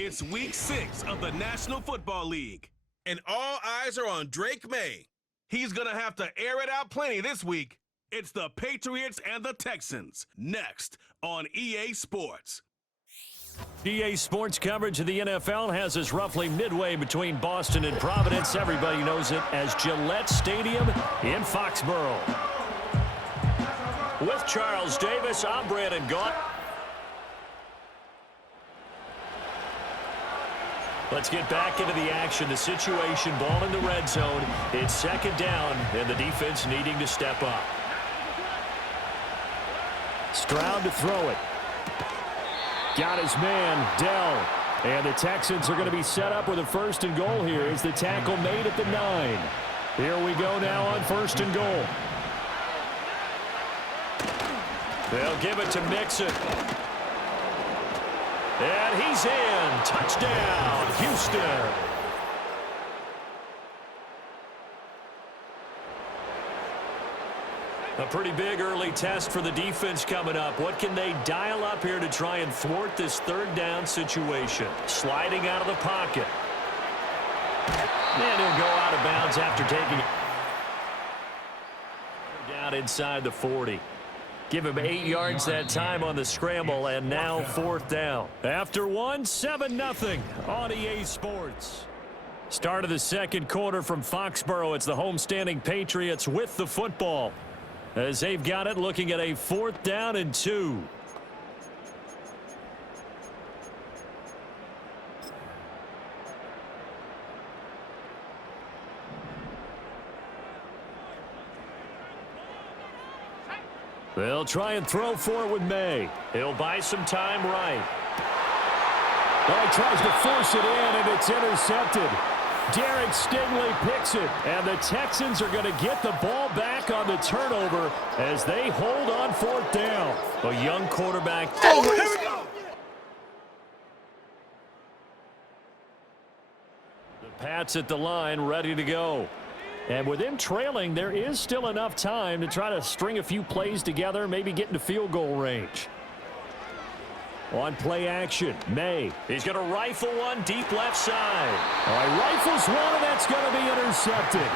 It's week 6 of the National Football League, and all eyes are on Drake May. He's going to have to air it out plenty this week. It's the Patriots and the Texans, next on EA Sports. EA Sports coverage of the NFL has us roughly midway between Boston and Providence. Everybody knows it as Gillette Stadium in Foxborough. With Charles Davis, I'm Brandon Gaunt. Let's get back into the action. The situation, ball in the red zone. It's second down, and the defense needing to step up. Stroud to throw it. Got his man, Dell. And the Texans are going to be set up with a first and goal here as the tackle made at the 9. Here we go now on first and goal. They'll give it to Mixon. And he's in. Touchdown, Houston. A pretty big early test for the defense coming up. What can they dial up here to try and thwart this third down situation? Sliding out of the pocket. And he'll go out of bounds after taking it. Down inside the 40. Give him 8 yards that time on the scramble, and now fourth down. After 7-0 on EA Sports. Start of the second quarter from Foxborough. It's the homestanding Patriots with the football, as they've got it looking at a 4th down and 2. They'll try and throw for it with May. He'll buy some time right. Well, he tries to force it in, and it's intercepted. Derek Stingley picks it, and the Texans are going to get the ball back on the turnover as they hold on 4th down. A young quarterback. Oh, here we go. The Pats at the line, ready to go. And with them trailing, there is still enough time to try to string a few plays together, maybe get into field goal range. On play action, May. He's going to rifle one deep left side. All right, rifles one, and that's going to be intercepted.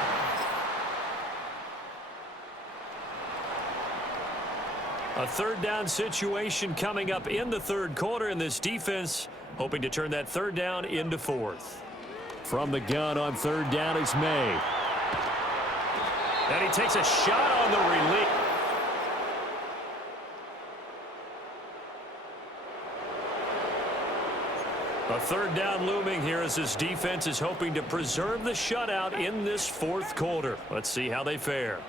A third down situation coming up in the third quarter, and this defense hoping to turn that third down into 4th. From the gun on third down is May. And he takes a shot on the release. A third down looming here as this defense is hoping to preserve the shutout in this fourth quarter. Let's see how they fare.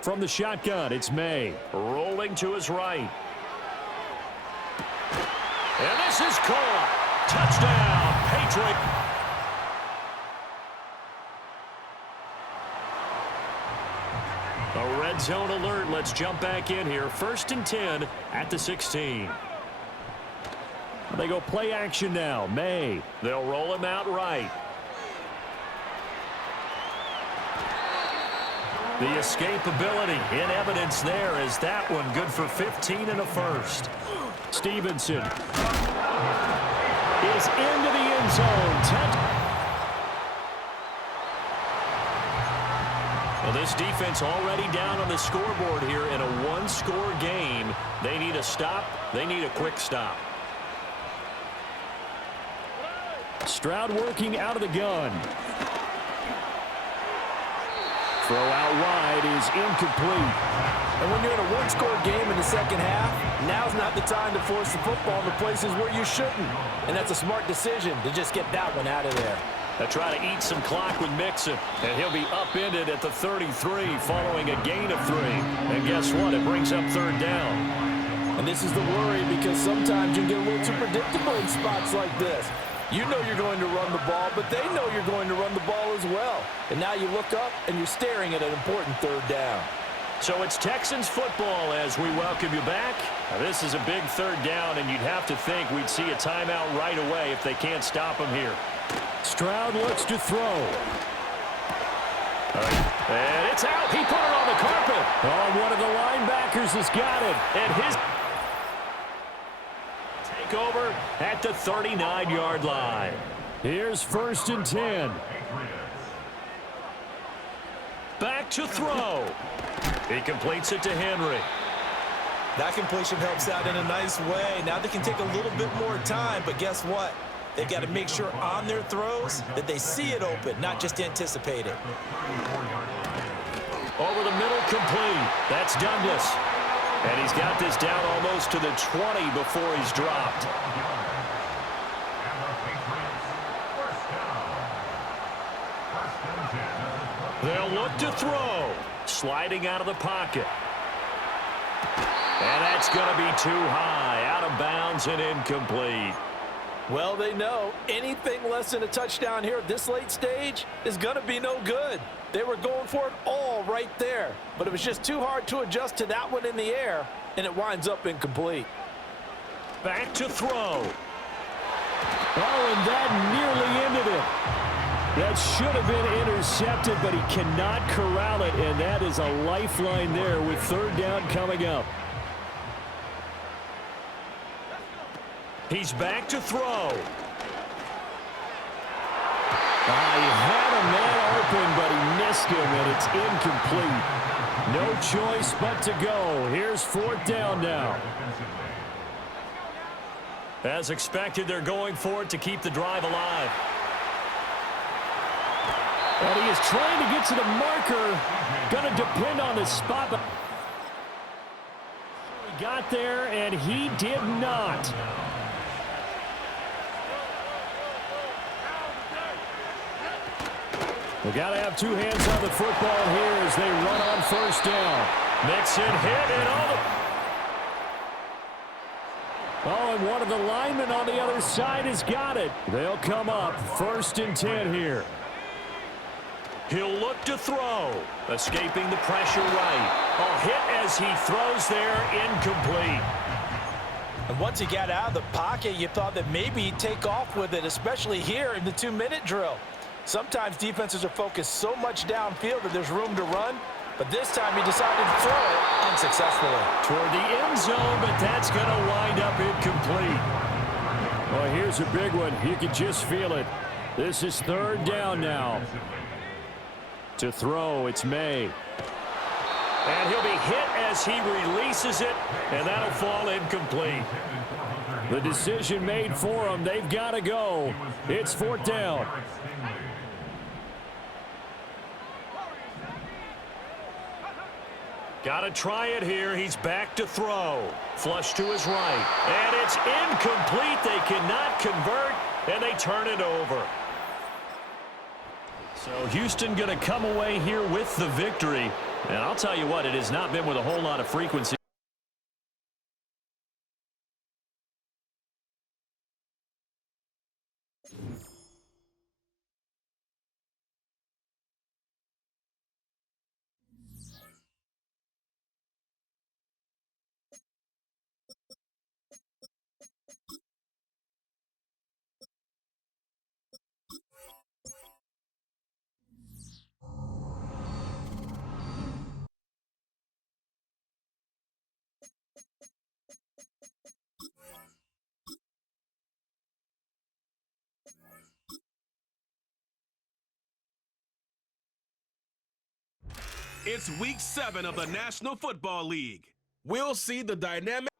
From the shotgun, it's May. Rolling to his right. And this is caught. Touchdown, Patriot. A red zone alert. Let's jump back in here. 1st and 10 at the 16. They go play action now. May. They'll roll him out right. The escapability in evidence there as that one good for 15 and a first. Stevenson is into the end zone. Well, this defense already down on the scoreboard here in a one-score game. They need a stop. They need a quick stop. Stroud working out of the gun. Throw out wide is incomplete. And when you're in a one-score game in the second half, now's not the time to force the football into places where you shouldn't. And that's a smart decision to just get that one out of there. They try to eat some clock with Mixon, and he'll be upended at the 33 following a gain of 3. And guess what? It brings up third down. And this is the worry because sometimes you get a little too predictable in spots like this. You know you're going to run the ball, but they know you're going to run the ball as well. And now you look up, and you're staring at an important third down. So it's Texans football as we welcome you back. Now, this is a big third down, and you'd have to think we'd see a timeout right away if they can't stop him here. Stroud looks to throw. And it's out. He put it on the carpet. Oh, one of the linebackers has got it. And his... take over at the 39-yard line. Here's 1st and 10. Back to throw. He completes it to Henry. That completion helps out in a nice way. Now they can take a little bit more time, but guess what? They've got to make sure on their throws that they see it open, not just anticipate it. Over the middle, complete. That's Douglas. And he's got this down almost to the 20 before he's dropped. They'll look to throw. Sliding out of the pocket. And that's going to be too high. Out of bounds and incomplete. Well, they know anything less than a touchdown here at this late stage is going to be no good. They were going for it all right there, but it was just too hard to adjust to that one in the air, and it winds up incomplete. Back to throw. Oh, and that nearly ended it. That should have been intercepted, but he cannot corral it, and that is a lifeline there with 3rd down coming up. He's back to throw. He had a man open, but he missed him, and it's incomplete. No choice but to go. Here's 4th down now. As expected, they're going for it to keep the drive alive. And he is trying to get to the marker. Going to depend on the spot. But he got there, and he did not. We've got to have 2 hands on the football here as they run on 1st down. Mixon hit and all the... Oh, and one of the linemen on the other side has got it. They'll come up 1st and 10 here. He'll look to throw. Escaping the pressure right. A hit as he throws there, incomplete. And once he got out of the pocket, you thought that maybe he'd take off with it, especially here in the 2-minute drill. Sometimes defenses are focused so much downfield that there's room to run, but this time he decided to throw it unsuccessfully. Toward the end zone, but that's going to wind up incomplete. Well, here's a big one. You can just feel it. This is 3rd down now. To throw, it's May. And he'll be hit as he releases it, and that'll fall incomplete. The decision made for them. They've got to go. It's 4th down. Got to try it here. He's back to throw. Flush to his right. And it's incomplete. They cannot convert, and they turn it over. So Houston going to come away here with the victory. And I'll tell you what, it has not been with a whole lot of frequency. It's week 7 of the National Football League. We'll see the dynamic.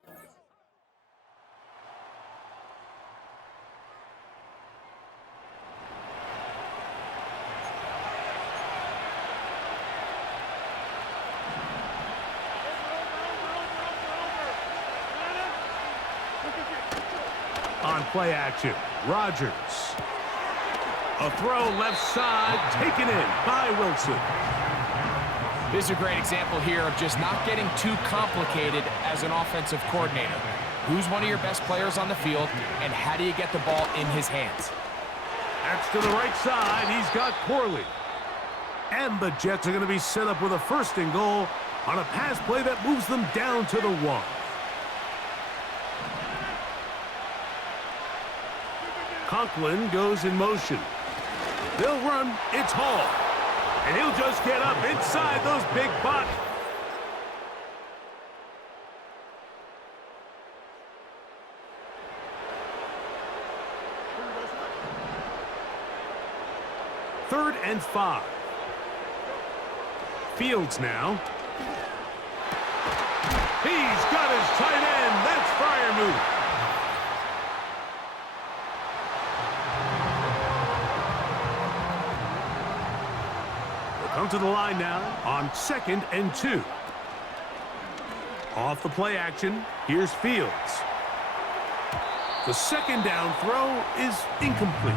On play action, Rodgers. A throw left side, taken in by Wilson. This is a great example here of just not getting too complicated as an offensive coordinator. Who's one of your best players on the field, and how do you get the ball in his hands? That's to the right side. He's got Corley. And the Jets are going to be set up with a 1st and goal on a pass play that moves them down to the 1. Conklin goes in motion. They'll run. It's Hall. And he'll just get up inside those big bodies. 3rd and 5. Fields now. He's got his tight end. That's Freiermuth. They'll come to the line now on 2nd and 2. Off the play action, here's Fields. The 2nd down throw is incomplete.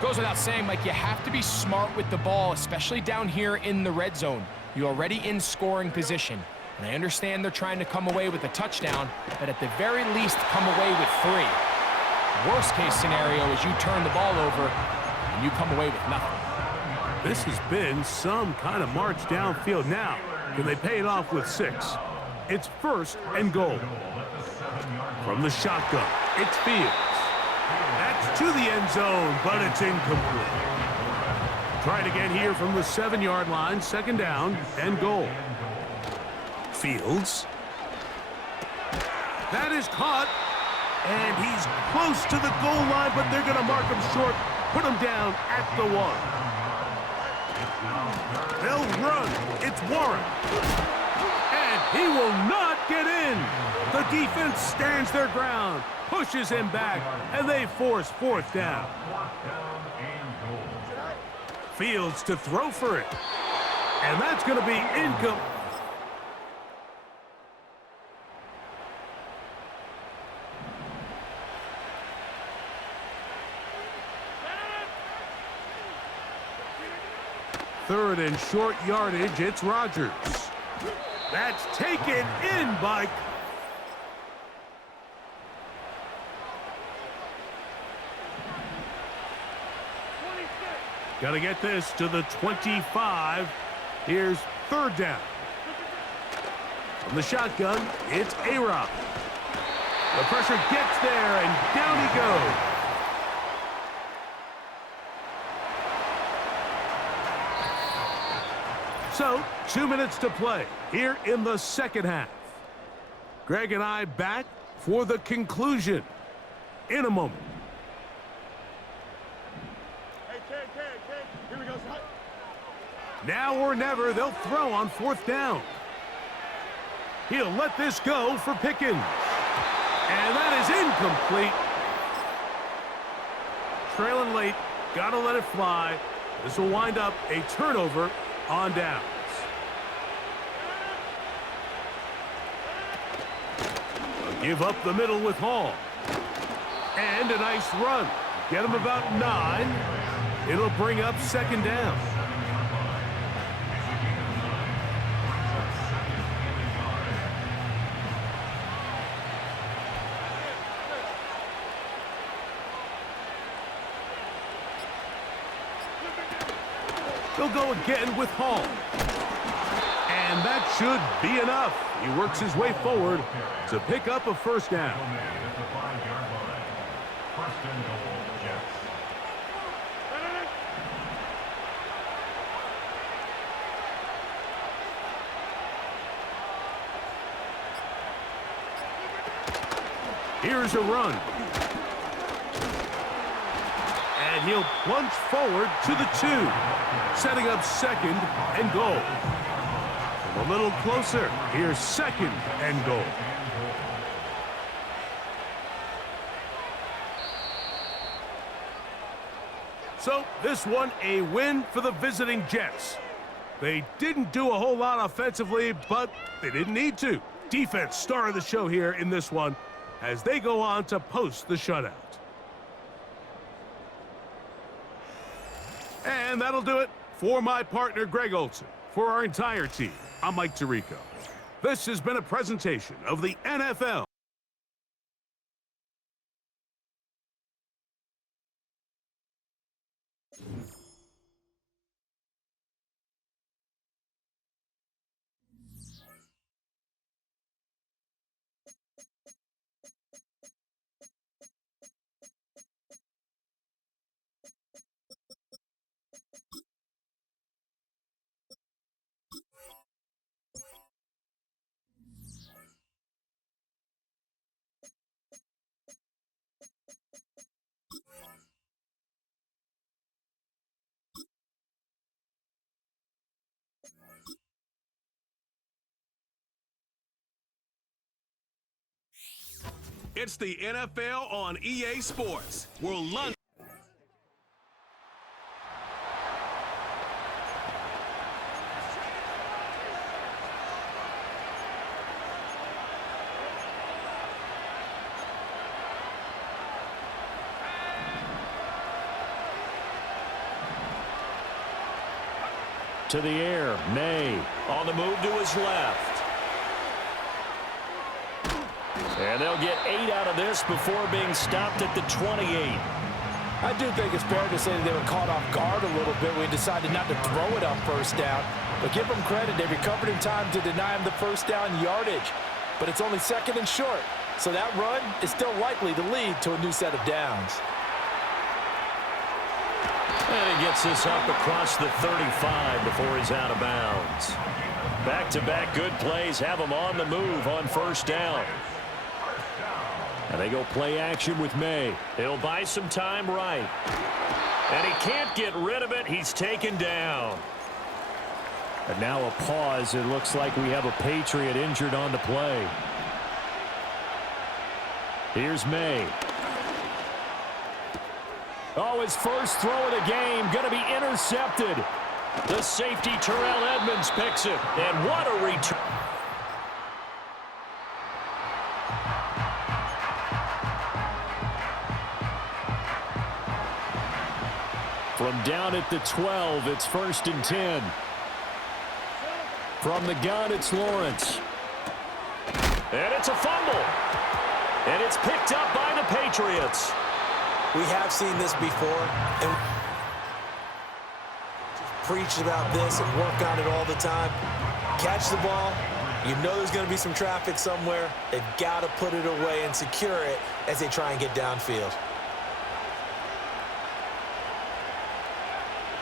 Goes without saying, Mike, you have to be smart with the ball, especially down here in the red zone. You're already in scoring position. And I understand they're trying to come away with a touchdown, but at the very least, come away with 3. Worst case scenario is you turn the ball over and you come away with nothing. This has been some kind of march downfield. Now, can they pay it off with 6? It's 1st and goal. From the shotgun, it's Fields. That's to the end zone, but it's incomplete. Try it again here from the 7-yard line, 2nd down and goal. Fields. That is caught, and he's close to the goal line, but they're going to mark him short, put him down at the 1. They'll run. It's Warren. And he will not get in. The defense stands their ground, pushes him back, and they force 4th down. Fields to throw for it. And that's going to be incomplete. Third and short yardage, it's Rodgers. That's taken in by... Got to get this to the 25. Here's 3rd down. From the shotgun, it's A-Rob. The pressure gets there, and down he goes. So, 2 minutes to play here in the 2nd half. Greg and I back for the conclusion in a moment. Here we go, son. Now or never, they'll throw on 4th down. He'll let this go for Pickens. And that is incomplete. Trailing late, gotta let it fly. This will wind up a turnover on downs. They'll give up the middle with Hall. And a nice run. Get him about 9. It'll bring up 2nd down. They'll go again with Hall. And that should be enough. He works his way forward to pick up a 1st down. Here's a run. And he'll plunge forward to the 2, setting up 2nd and goal. From a little closer, here's 2nd and goal. So this one a win for the visiting Jets. They didn't do a whole lot offensively, but they didn't need to. Defense star of the show here in this one as they go on to post the shutout. And that'll do it for my partner, Greg Olson. For our entire team, I'm Mike Tirico. This has been a presentation of the NFL. It's the NFL on EA Sports, where London. To the air, May on the move to his left. And they'll get 8 out of this before being stopped at the 28. I do think it's fair to say that they were caught off guard a little bit when we decided not to throw it on first down. But give them credit, they recovered in time to deny him the first down yardage. But it's only second and short, so that run is still likely to lead to a new set of downs. And he gets this up across the 35 before he's out of bounds. Back-to-back good plays have him on the move on first down. And they go play action with May. He'll buy some time right. And he can't get rid of it. He's taken down. And now a pause. It looks like we have a Patriot injured on the play. Here's May. Oh, his first throw of the game going to be intercepted. The safety, Terrell Edmonds, picks it. And what a return. From down at the 12, it's 1st and 10. From the gun, it's Lawrence. And it's a fumble. And it's picked up by the Patriots. We have seen this before, and preach about this and work on it all the time. Catch the ball. You know there's going to be some traffic somewhere. They've got to put it away and secure it as they try and get downfield.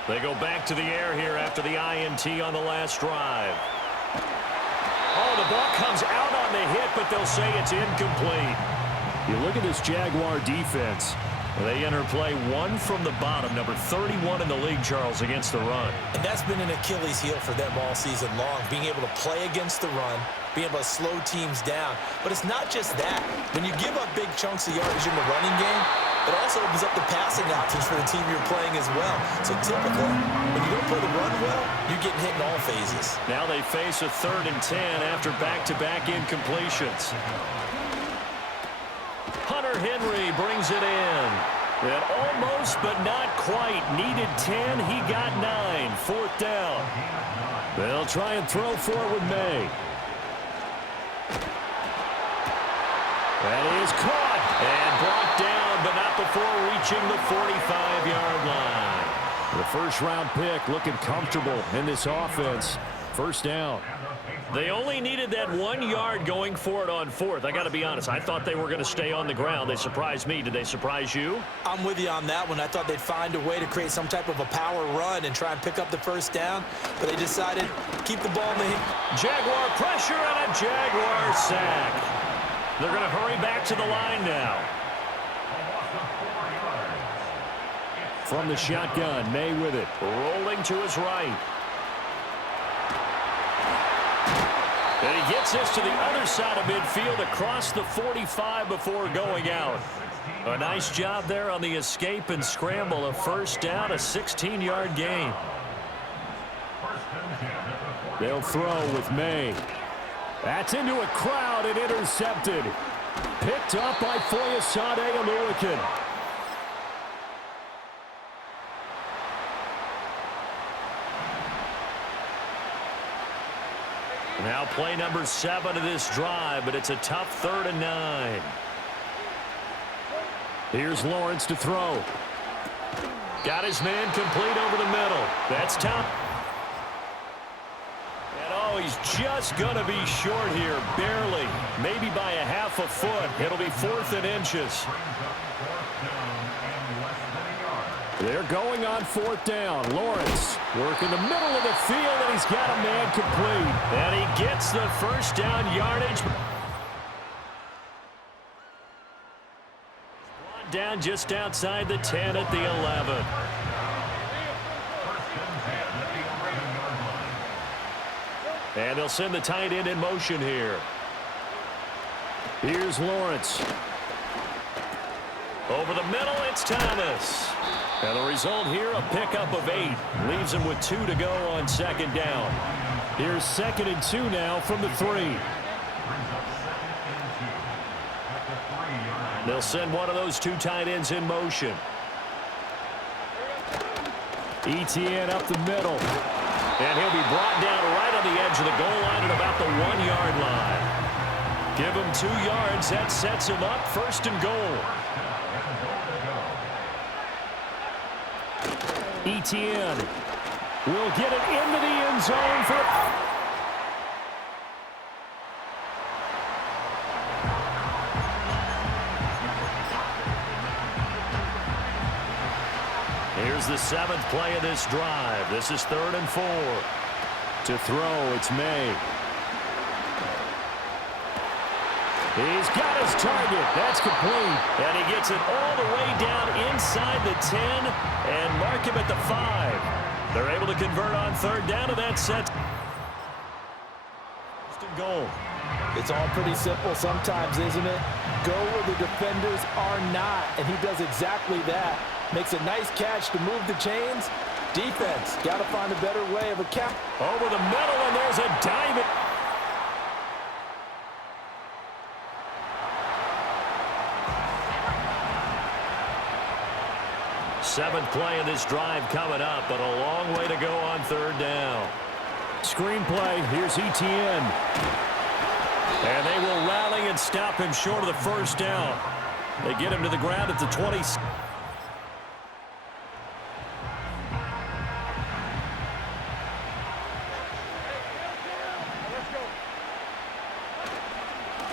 They go back to the air here after the INT on the last drive. Oh, the ball comes out on the hit, but they'll say it's incomplete. You look at this Jaguar defense. They enter play 1 from the bottom, number 31 in the league, Charles, against the run. And that's been an Achilles heel for them all season long, being able to play against the run, being able to slow teams down. But it's not just that. When you give up big chunks of yardage in the running game, it also opens up the passing options for the team you're playing as well. So typically, when you don't play the run well, you're getting hit in all phases. Now they face a 3rd and 10 after back-to-back incompletions. Hunter Henry brings it in. And almost, but not quite. Needed 10. He got 9. 4th down. They'll try and throw for it with May. That is caught and brought down, but not before reaching the 45-yard line. The first-round pick looking comfortable in this offense. 1st down. They only needed that 1 yard going for it on 4th. I got to be honest. I thought they were going to stay on the ground. They surprised me. Did they surprise you? I'm with you on that one. I thought they'd find a way to create some type of a power run and try and pick up the 1st down, but they decided to keep the ball in the hand. Jaguar pressure and a Jaguar sack. They're going to hurry back to the line now. From the shotgun, May with it. Rolling to his right. And he gets this to the other side of midfield across the 45 before going out. A nice job there on the escape and scramble. A 1st down, a 16-yard gain. They'll throw with May. That's into a crowd and intercepted. Picked up by Foyesade Oluwakin. Now play number 7 of this drive, but it's a tough 3rd and 9. Here's Lawrence to throw. Got his man complete over the middle. That's tough. And oh, he's just going to be short here, barely. Maybe by a half a foot. It'll be 4th and inches. They're going on 4th down. Lawrence working the middle of the field, and he's got a man complete. And he gets the 1st down yardage. Brought down just outside the 10 at the 11. And they'll send the tight end in motion here. Here's Lawrence. Over the middle, it's Thomas. And the result here, a pickup of 8. Leaves him with 2 to go on second down. Here's 2nd and 2 now from the 3. They'll send one of those 2 tight ends in motion. ETN up the middle. And he'll be brought down right on the edge of the goal line at about the 1-yard line. Give him 2 yards. That sets him up 1st and goal. ETN will get it into the end zone for... Here's the 7th play of this drive. This is 3rd and 4. To throw, it's May. He's got his target. That's complete. And he gets it all the way down inside the 10 and mark him at the 5. They're able to convert on 3rd down, and that sets goal. It's all pretty simple sometimes, isn't it? Go where the defenders are not, and he does exactly that. Makes a nice catch to move the chains. Defense, got to find a better way of a cap. Over the middle, and there's a dive. 7th play of this drive coming up, but a long way to go on 3rd down. Screenplay, here's ETN. And they will rally and stop him short of the 1st down. They get him to the ground at the 20.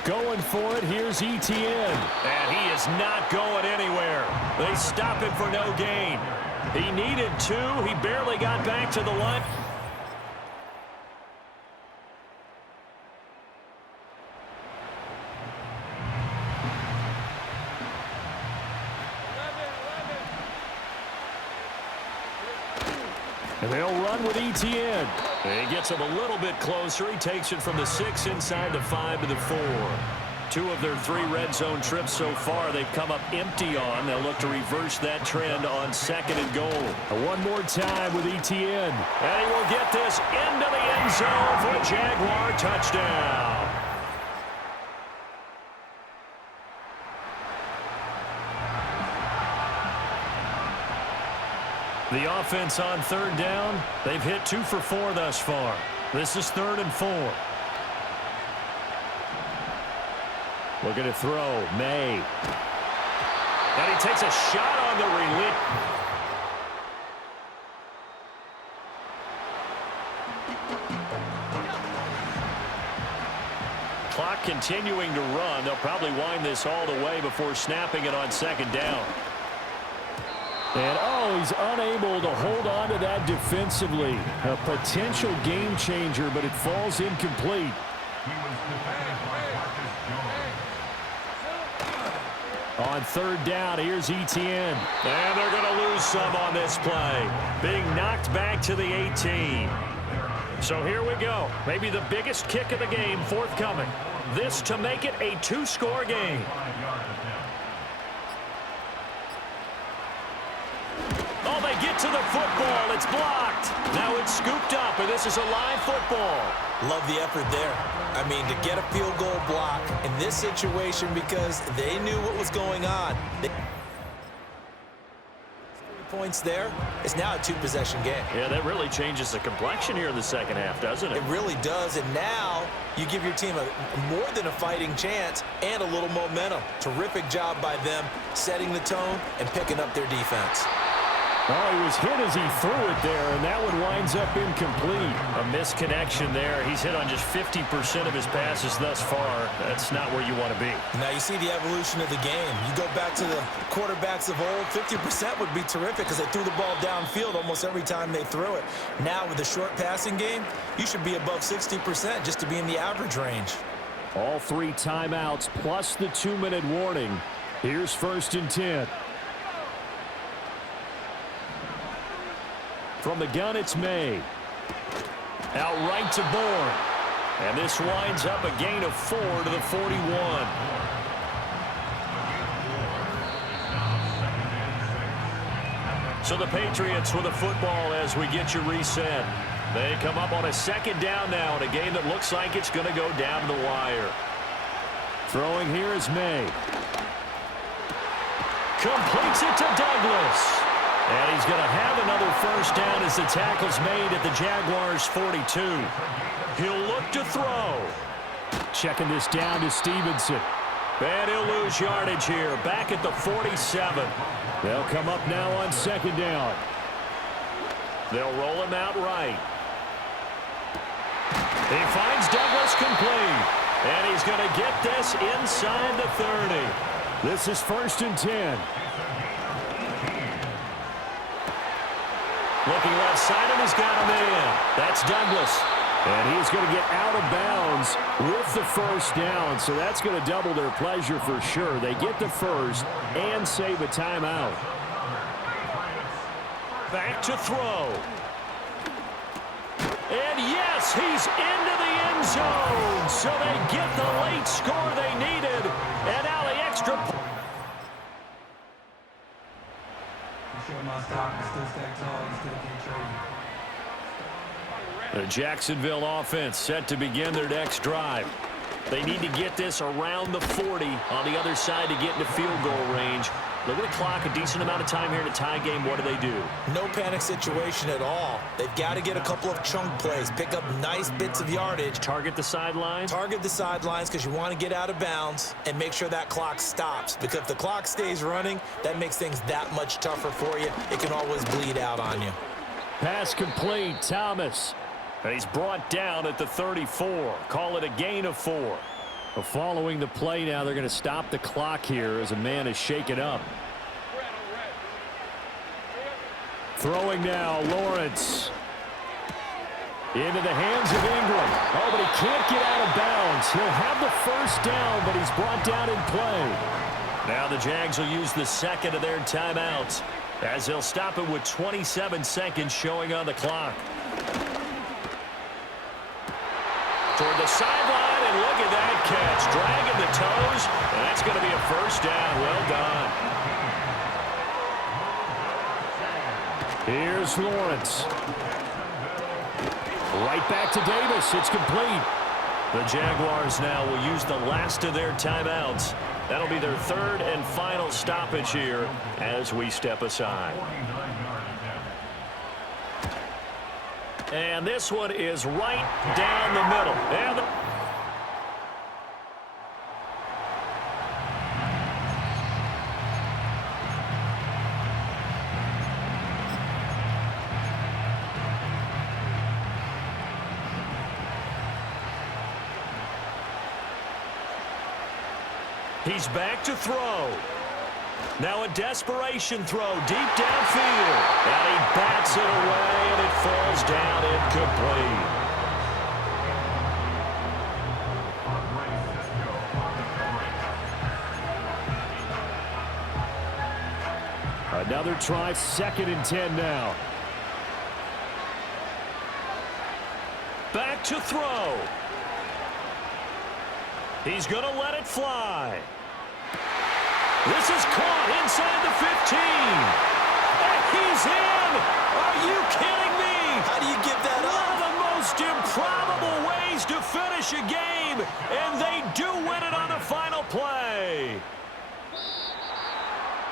Going for it, here's ETN. And he is not going anywhere. They stop him for no gain. He needed 2. He barely got back to the line. And they'll run with ETN. He gets him a little bit closer. He takes it from the 6 inside the 5 to the 4. 2 of their 3 red zone trips so far they've come up empty on. They'll look to reverse that trend on 2nd and goal. One more time with ETN. And he will get this into the end zone for a Jaguar touchdown. The offense on 3rd down, they've hit 2 for 4 thus far. This is 3rd and 4. Looking to throw, May. And he takes a shot on the release. Clock continuing to run. They'll probably wind this all the way before snapping it on 2nd down. And, oh, he's unable to hold on to that defensively. A potential game changer, but it falls incomplete. On 3rd down, here's ETN. And they're going to lose some on this play. Being knocked back to the 18. So here we go. Maybe the biggest kick of the game forthcoming. This to make it a 2-score game. Oh, they get to the football. It's blocked. Now it's scooped up, and this is a live football. Love the effort there. I mean, to get a field goal block in this situation because they knew what was going on. 3 points there. It's now a 2-possession game. Yeah, that really changes the complexion here in the 2nd half, doesn't it? It really does, and now you give your team more than a fighting chance and a little momentum. Terrific job by them setting the tone and picking up their defense. Oh, he was hit as he threw it there, and that one winds up incomplete. A misconnection there. He's hit on just 50% of his passes thus far. That's not where you want to be. Now you see the evolution of the game. You go back to the quarterbacks of old, 50% would be terrific because they threw the ball downfield almost every time they threw it. Now with the short passing game, you should be above 60% just to be in the average range. All 3 timeouts plus the 2-minute warning. Here's 1st and 10. From the gun, it's May. Out right to Bourne. And this winds up a gain of 4 to the 41. So the Patriots with a football as we get you reset. They come up on a second down now in a game that looks like it's going to go down to the wire. Throwing here is May. Completes it to Douglas. And he's going to have another first down as the tackle's made at the Jaguars' 42. He'll look to throw. Checking this down to Stevenson. And he'll lose yardage here, back at the 47. They'll come up now on second down. They'll roll him out right. He finds Douglas complete. And he's going to get this inside the 30. This is 1st and 10. Looking left side, and he's got him in. That's Douglas. And he's going to get out of bounds with the first down, so that's going to double their pleasure for sure. They get the first and save a timeout. Back to throw. And yes, he's into the end zone. So they get the late score they needed. And now the extra point. The Jacksonville offense set to begin their next drive. They need to get this around the 40 on the other side to get into field goal range. Look at the clock, a decent amount of time here in a tie game. What do? No panic situation at all. They've got to get a couple of chunk plays, pick up nice bits of yardage. Target the sidelines? Target the sidelines because you want to get out of bounds and make sure that clock stops. Because if the clock stays running, that makes things that much tougher for you. It can always bleed out on you. Pass complete, Thomas. And he's brought down at the 34. Call it a gain of 4. Well, following the play now, they're going to stop the clock here as a man is shaken up. Throwing now, Lawrence. Into the hands of Ingram. Oh, but he can't get out of bounds. He'll have the first down, but he's brought down in play. Now the Jags will use the second of their timeouts as they'll stop it with 27 seconds showing on the clock. Toward the sideline, and look at that catch. Dragging the toes, and that's going to be a first down. Well done. Here's Lawrence. Right back to Davis. It's complete. The Jaguars now will use the last of their timeouts. That'll be their third and final stoppage here as we step aside. And this one is right down the middle. And he's back to throw. Now a desperation throw deep downfield. And he bats it away, and it falls down incomplete. Another try, 2nd and 10 now. Back to throw. He's going to let it fly. This is caught inside the 15. And he's in. Are you kidding me? How do you give that up? One of the most improbable ways to finish a game, and they do win it on the final play.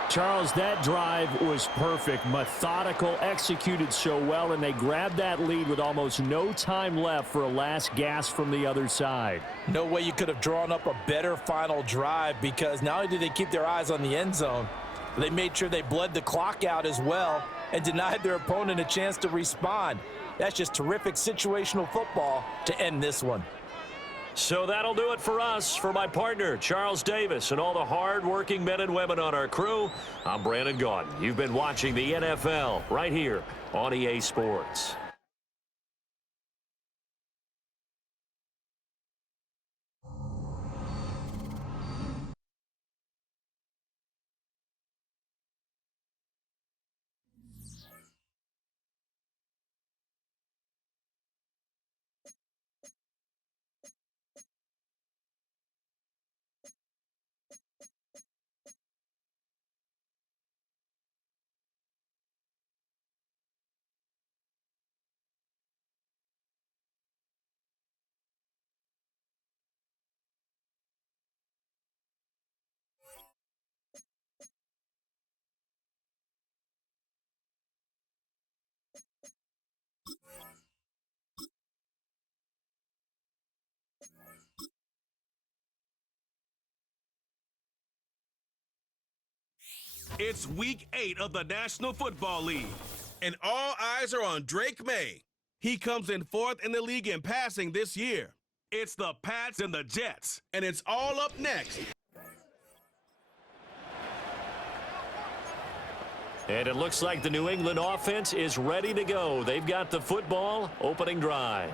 Charles, that drive was perfect, methodical, executed so well, and they grabbed that lead with almost no time left for a last gasp from the other side. No way you could have drawn up a better final drive, because not only did they keep their eyes on the end zone, they made sure they bled the clock out as well and denied their opponent a chance to respond. That's just terrific situational football to end this one. So that'll do it for us. For my partner, Charles Davis, and all the hard-working men and women on our crew, I'm Brandon Gaudin. You've been watching the NFL right here on EA Sports. It's week 8 of the National Football League, and all eyes are on Drake May. He comes in 4th in the league in passing this year. It's the Pats and the Jets, and it's all up next. And it looks like the New England offense is ready to go. They've got the football, opening drive.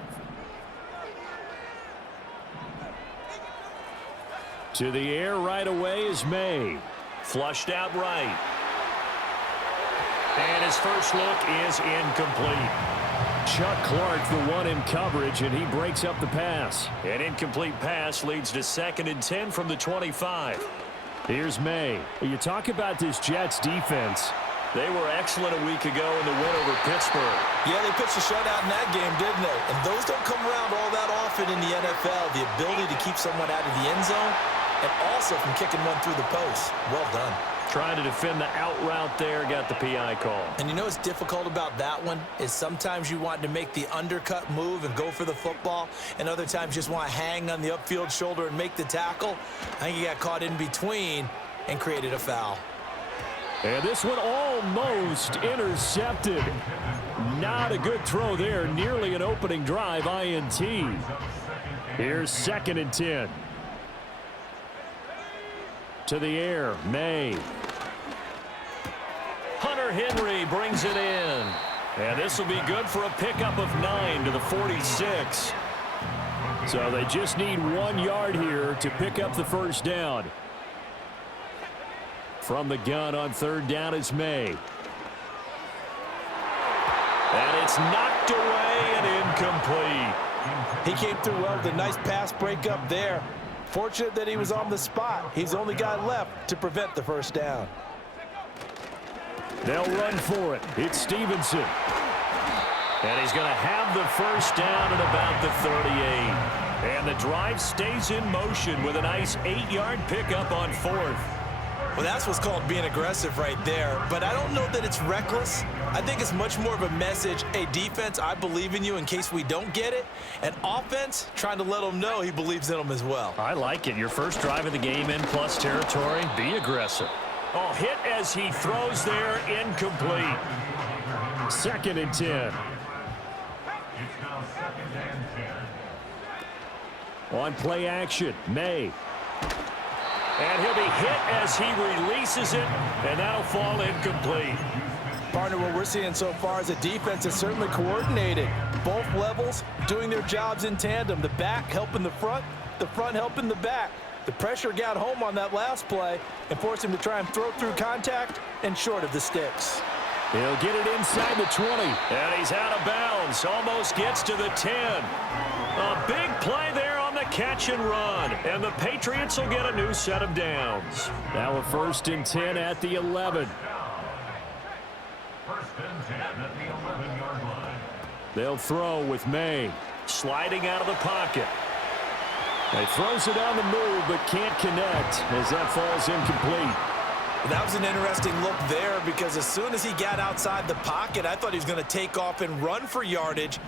To the air right away is May. Flushed out right. And his first look is incomplete. Chuck Clark, the one in coverage, and he breaks up the pass. An incomplete pass leads to 2nd and 10 from the 25. Here's May. You talk about this Jets defense. They were excellent a week ago in the win over Pittsburgh. Yeah, they pitched a shutout in that game, didn't they? And those don't come around all that often in the NFL. The ability to keep someone out of the end zone and also from kicking one through the post. Well done. Trying to defend the out route there, got the PI call. And you know what's difficult about that one is sometimes you want to make the undercut move and go for the football, and other times you just want to hang on the upfield shoulder and make the tackle. I think he got caught in between and created a foul. And this one almost intercepted. Not a good throw there. Nearly an opening drive INT. Here's 2nd and 10. To the air, May. Hunter Henry brings it in. And this will be good for a pickup of 9 to the 46. So they just need 1 yard here to pick up the first down. From the gun on 3rd down is May. And it's knocked away and incomplete. He came through well with a nice pass breakup there. Fortunate that he was on the spot. He's the only guy left to prevent the first down. They'll run for it. It's Stevenson. And he's going to have the first down at about the 38. And the drive stays in motion with a nice 8-yard pickup on 4th. Well, that's what's called being aggressive right there. But I don't know that it's reckless. I think it's much more of a message. Hey, defense, I believe in you in case we don't get it. And offense, trying to let them know he believes in them as well. I like it. Your first drive of the game in plus territory. Be aggressive. Oh, hit as he throws there, incomplete. 2nd and 10. On play action, May. And he'll be hit as he releases it, and that'll fall incomplete. Partner, what we're seeing so far is the defense is certainly coordinated. Both levels doing their jobs in tandem. The back helping the front helping the back. The pressure got home on that last play and forced him to try and throw through contact and short of the sticks. He'll get it inside the 20. And he's out of bounds. Almost gets to the 10. A big play there on the catch and run. And the Patriots will get a new set of downs. Now a 1st and 10 at the 11. 1st and 10 at the 11-yard line. They'll throw with May. Sliding out of the pocket. He throws it on the move but can't connect as that falls incomplete. That was an interesting look there because as soon as he got outside the pocket, I thought he was going to take off and run for yardage.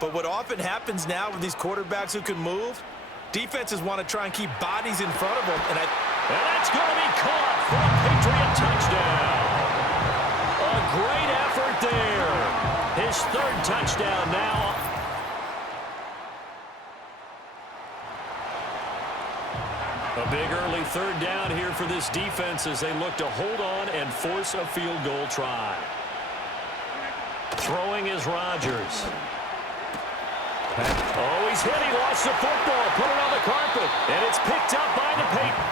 But what often happens now with these quarterbacks who can move, defenses want to try and keep bodies in front of them. And that's going to be caught for a Patriot touchdown. A great effort there. His 3rd touchdown now. A big early 3rd down here for this defense as they look to hold on and force a field goal try. Throwing is Rodgers. Oh, he's hit. He lost the football. Put it on the carpet. And it's picked up by the Patriots.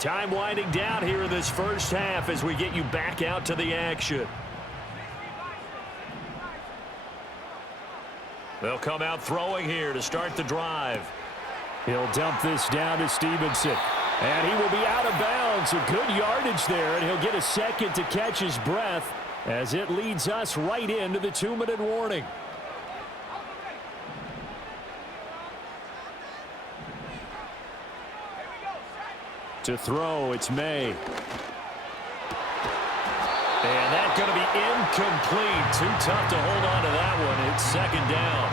Time winding down here in this first half as we get you back out to the action. They'll come out throwing here to start the drive. He'll dump this down to Stevenson. And he will be out of bounds. A good yardage there, and he'll get a second to catch his breath as it leads us right into the 2-minute warning. To throw, it's May. And that's going to be incomplete. Too tough to hold on to that one. It's 2nd down.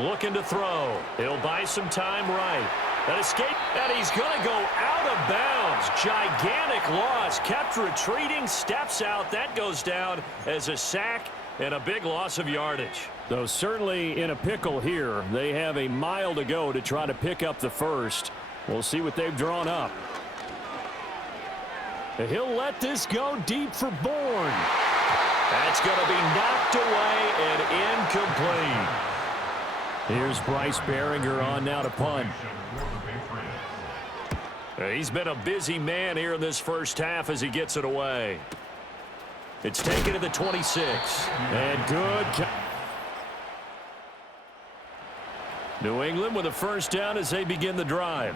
Looking to throw. He'll buy some time right. An escape, and he's going to go out of bounds. Gigantic loss. Kept retreating, steps out. That goes down as a sack and a big loss of yardage. Though certainly in a pickle here. They have a mile to go to try to pick up the first. We'll see what they've drawn up. He'll let this go deep for Bourne. That's going to be knocked away and incomplete. Here's Bryce Behringer on now to punt. He's been a busy man here in this first half as he gets it away. It's taken to the 26. And good. New England with a first down as they begin the drive.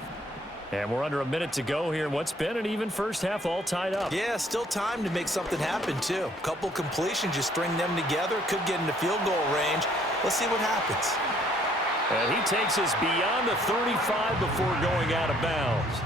And we're under a minute to go here in what's been an even first half, all tied up. Yeah, still time to make something happen, too. Couple completions, you string them together, could get into field goal range. Let's see what happens. And he takes us beyond the 35 before going out of bounds.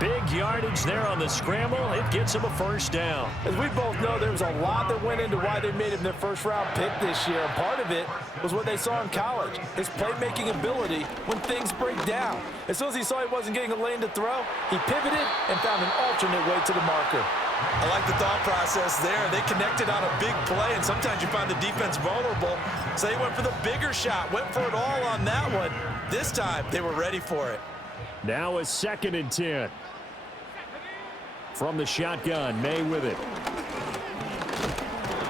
Big yardage there on the scramble. It gets him a first down. As we both know, there was a lot that went into why they made him their first-round pick this year. And part of it was what they saw in college, his playmaking ability when things break down. As soon as he saw he wasn't getting a lane to throw, he pivoted and found an alternate way to the marker. I like the thought process there. They connected on a big play, and sometimes you find the defense vulnerable. So they went for the bigger shot, went for it all on that one. This time, they were ready for it. Now a 2nd and 10. From the shotgun, May with it.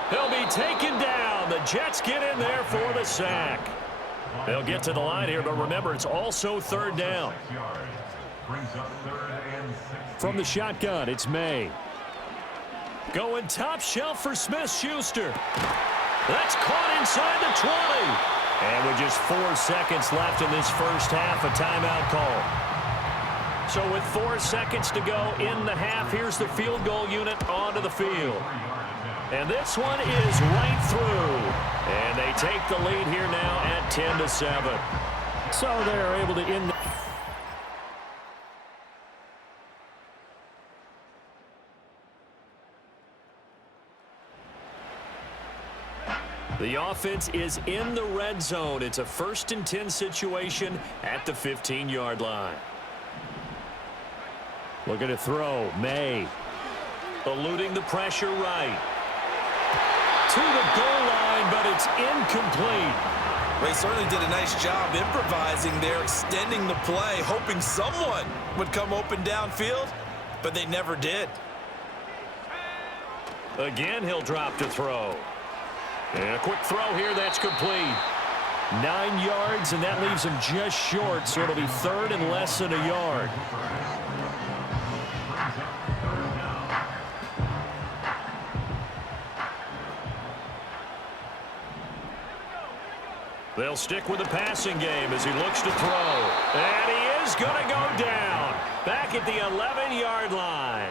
He'll be taken down. The Jets get in there for the sack. They'll get to the line here, but remember, it's also 3rd down. From the shotgun, it's May. Going top shelf for Smith-Schuster. That's caught inside the 20. And with just 4 seconds left in this first half, a timeout call. So with 4 seconds to go in the half, here's the field goal unit onto the field. And this one is right through. And they take the lead here now at 10-7. So they're able to end. The offense is in the red zone. It's a 1st and 10 situation at the 15-yard line. Looking to throw, May. Eluding the pressure right. To the goal line, but it's incomplete. They certainly did a nice job improvising there, extending the play, hoping someone would come open downfield, but they never did. Again, he'll drop to throw. And a quick throw here, that's complete. 9 yards, and that leaves him just short, so it'll be 3rd and less than a yard. They'll stick with the passing game as he looks to throw. And he is going to go down. Back at the 11-yard line.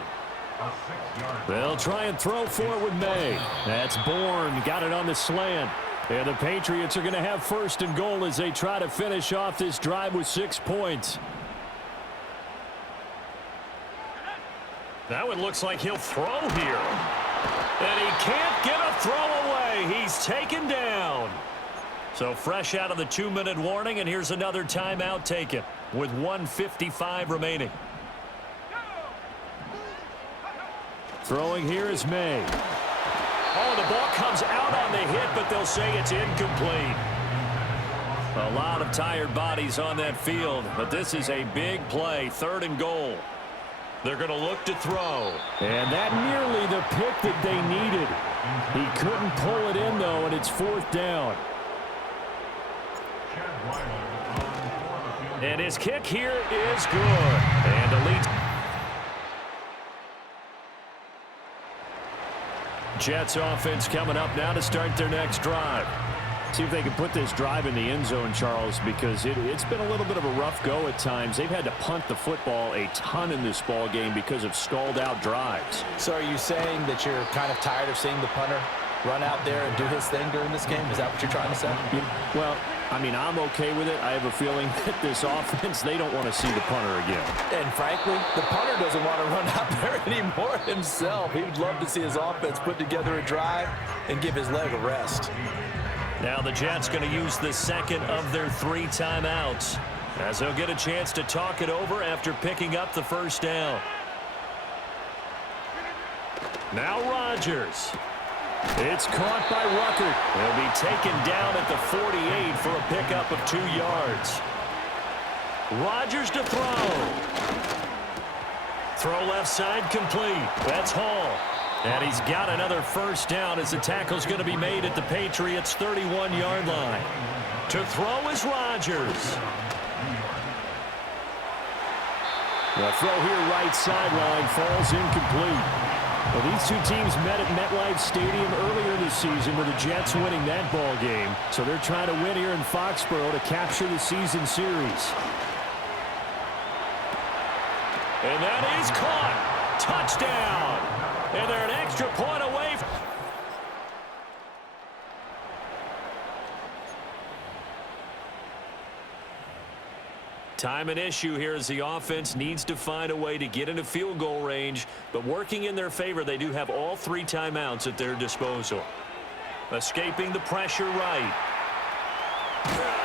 They'll try and throw for it with May. That's Bourne. Got it on the slant. And the Patriots are going to have 1st and goal as they try to finish off this drive with 6 points. That one looks like he'll throw here. And he can't get a throw away. He's taken down. So fresh out of the 2-minute warning, and here's another timeout taken with 1:55 remaining. Throwing here is May. Oh, the ball comes out on the hit, but they'll say it's incomplete. A lot of tired bodies on that field, but this is a big play, 3rd and goal. They're going to look to throw. And that nearly the pick that they needed. He couldn't pull it in, though, and it's 4th down. And his kick here is good. And the lead. Jets offense coming up now to start their next drive. See if they can put this drive in the end zone, Charles, because it's been a little bit of a rough go at times. They've had to punt the football a ton in this ball game because of stalled out drives. So are you saying that you're kind of tired of seeing the punter run out there and do his thing during this game? Is that what you're trying to say? Well, I mean, I'm okay with it. I have a feeling that this offense, they don't want to see the punter again. And frankly, the punter doesn't want to run out there anymore himself. He would love to see his offense put together a drive and give his leg a rest. Now the Jets going to use the second of their 3 timeouts, as they'll get a chance to talk it over after picking up the first down. Now Rodgers. It's caught by Ruckert. He'll be taken down at the 48 for a pickup of 2 yards. Rodgers to throw. Throw left side complete. That's Hall. And he's got another first down as the tackle's going to be made at the Patriots' 31-yard line. To throw is Rodgers. The throw here right sideline falls incomplete. Well, these two teams met at MetLife Stadium earlier this season with the Jets winning that ball game. So they're trying to win here in Foxborough to capture the season series. And that is caught. Touchdown. And they're an extra point away. Time and issue here as the offense needs to find a way to get into field goal range. But working in their favor, they do have all 3 timeouts at their disposal. Escaping the pressure right.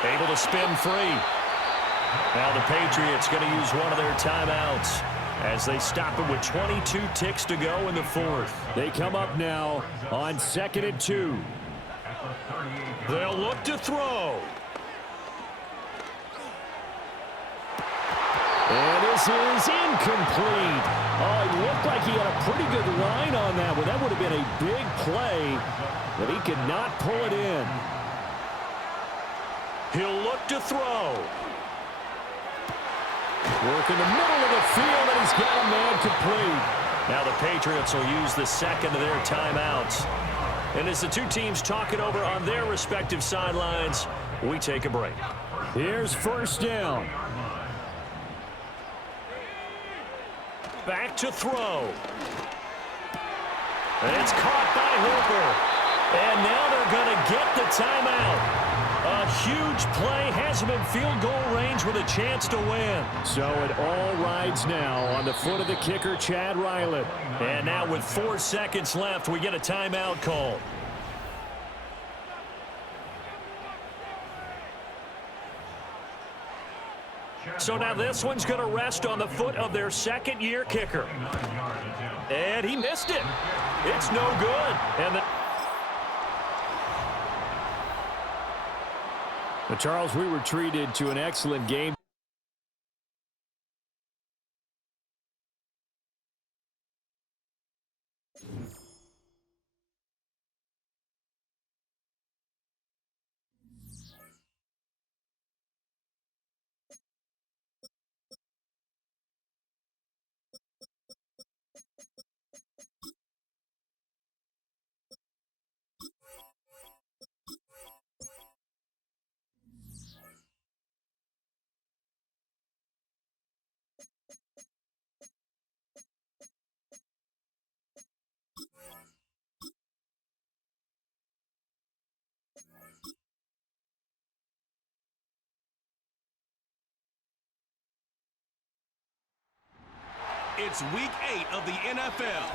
Able to spin free. Now the Patriots going to use one of their timeouts as they stop it with 22 ticks to go in the 4th. They come up now on 2nd and 2. They'll look to throw. And this is incomplete. Oh, it looked like he had a pretty good line on that one. That would have been a big play, but he could not pull it in. He'll look to throw. Work in the middle of the field, and he's got a man complete. Now the Patriots will use the second of their timeouts. And as the two teams talk it over on their respective sidelines, we take a break. Here's first down. Back to throw. And it's caught by Hooper. And now they're going to get the timeout. A huge play has him in field goal range with a chance to win. So it all rides now on the foot of the kicker, Chad Ryland. And now with 4 seconds left, we get a timeout call. So now this one's going to rest on the foot of their second-year kicker. And he missed it. It's no good. And But Charles, we were treated to an excellent game. It's week 8 of the NFL.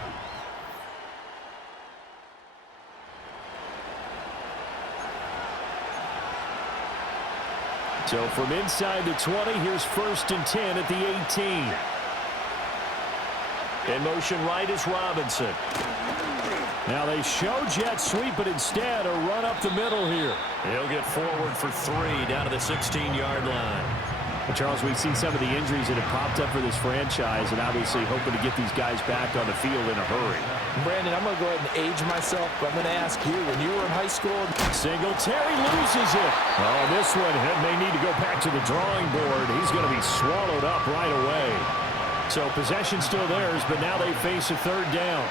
So from inside the 20, here's 1st and 10 at the 18. in motion right is Robinson. Now they show jet sweep, but instead a run up the middle here. He'll get forward for 3 down to the 16-yard line. Well, Charles, we've seen some of the injuries that have popped up for this franchise, and obviously hoping to get these guys back on the field in a hurry. Brandon, I'm going to go ahead and age myself, but I'm going to ask you, when you were in high school... Singletary loses it. Oh, this one may need to go back to the drawing board. He's going to be swallowed up right away. So possession still theirs, but now they face a 3rd down.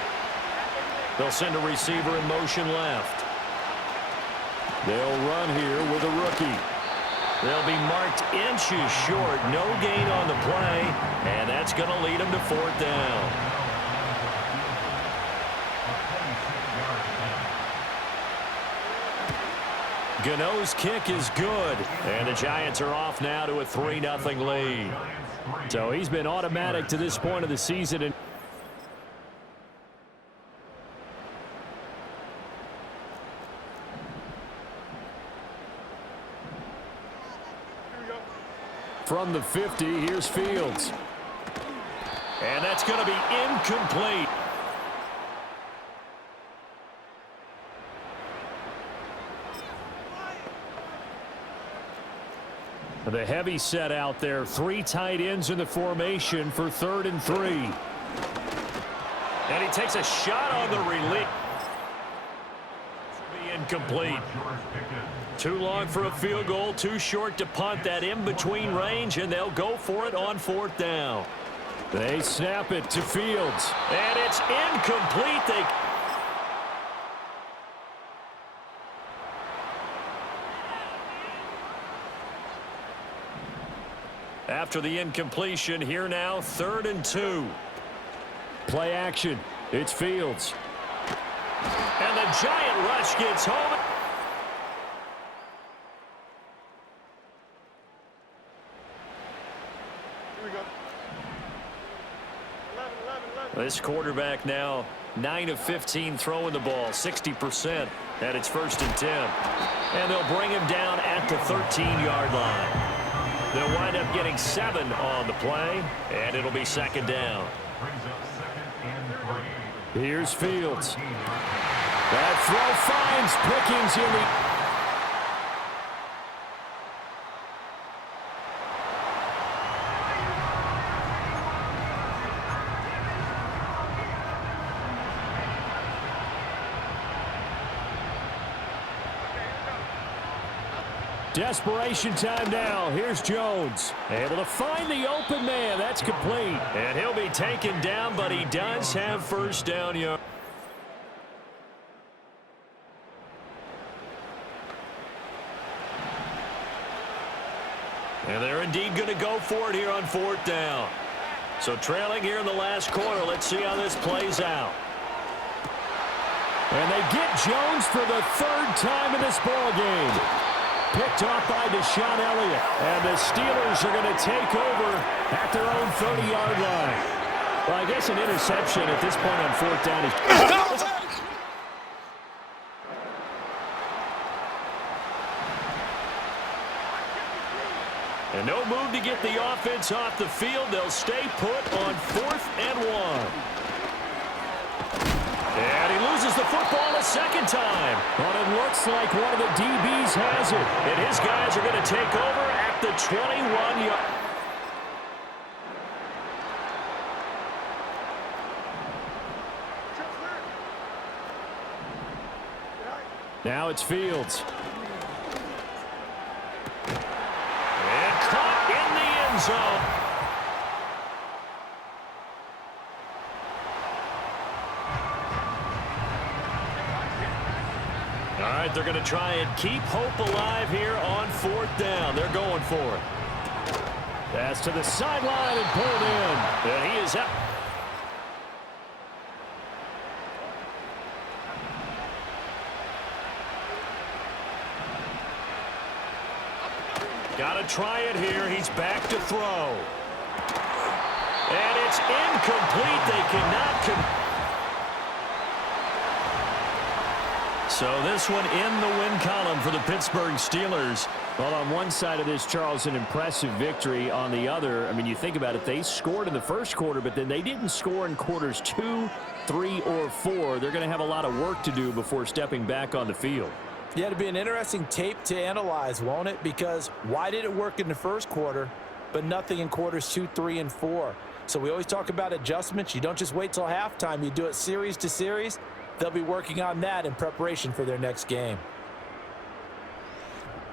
They'll send a receiver in motion left. They'll run here with a rookie. They'll be marked inches short. No gain on the play, and that's going to lead them to 4th down. Gano's kick is good, and the Giants are off now to a 3-0 lead. So he's been automatic to this point of the season. And from the 50. Here's Fields. And that's going to be incomplete. The heavy set out there. 3 tight ends in the formation for 3rd and 3. And he takes a shot on the release. Be incomplete. Too long for a field goal. Too short to punt. That in-between range, and they'll go for it on 4th down. They snap it to Fields. And it's incomplete. After the incompletion, here now, 3rd and 2. Play action. It's Fields. And the giant rush gets home. Here we go. 11. This quarterback now 9 of 15 throwing the ball, 60%. And it's 1st and 10. And they'll bring him down at the 13-yard line. They'll wind up getting 7 on the play, and it'll be 2nd down. Here's Fields. That throw finds Pickens in the... Desperation time now. Here's Jones. Able to find the open man. That's complete. And he'll be taken down, but he does have 1st down yard. And they're indeed going to go for it here on 4th down. So trailing here in the last quarter. Let's see how this plays out. And they get Jones for the 3rd time in this ball game. Picked off by Deshaun Elliott. And the Steelers are going to take over at their own 30-yard line. Well, I guess an interception at this point on 4th down is... And no move to get the offense off the field. They'll stay put on 4th and 1. And he loses the football a 2nd time. But it looks like one of the DBs has it. And his guys are going to take over at the 21-yard. Now it's Fields. And caught in the end zone. All right, they're going to try and keep hope alive here on 4th down. They're going for it. Pass to the sideline and pulled in. And he is out. Got to try it here. He's back to throw. And it's incomplete. They cannot So this one in the win column for the Pittsburgh Steelers. Well, on one side of this, Charles, an impressive victory. On the other, I mean, you think about it, they scored in the first quarter, but then they didn't score in quarters 2, 3, or 4. They're going to have a lot of work to do before stepping back on the field. Yeah, it'll be an interesting tape to analyze, won't it? Because why did it work in the first quarter, but nothing in quarters 2, 3, and 4? So we always talk about adjustments. You don't just wait till halftime. You do it series to series. They'll be working on that in preparation for their next game.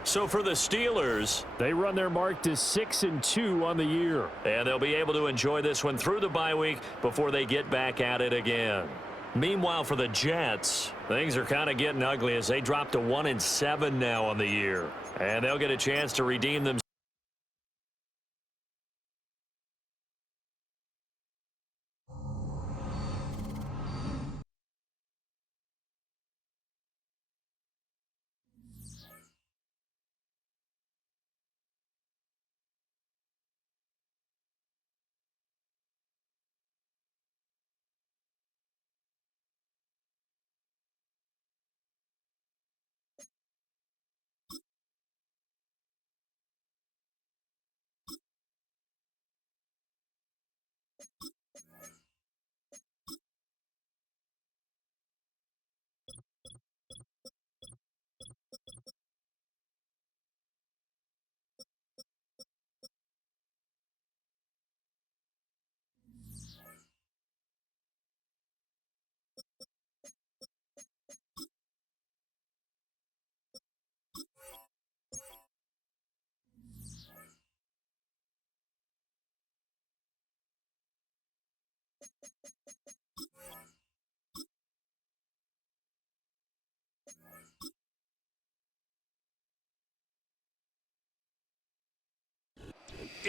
So for the Steelers, they run their mark to 6-2 on the year. And they'll be able to enjoy this one through the bye week before they get back at it again. Meanwhile, for the Jets, things are kind of getting ugly as they drop to 1-7 now on the year. And they'll get a chance to redeem themselves.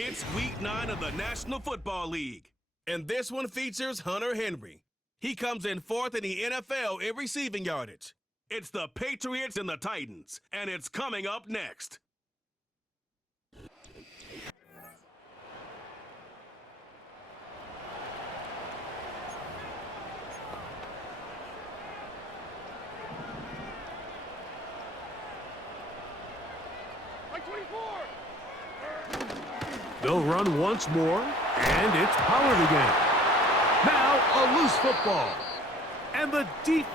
It's week 9 of the National Football League, and this one features Hunter Henry. He comes in 4th in the NFL in receiving yardage. It's the Patriots and the Titans, and it's coming up next. They'll run once more, and it's Pollard again. Now a loose football. And the deep.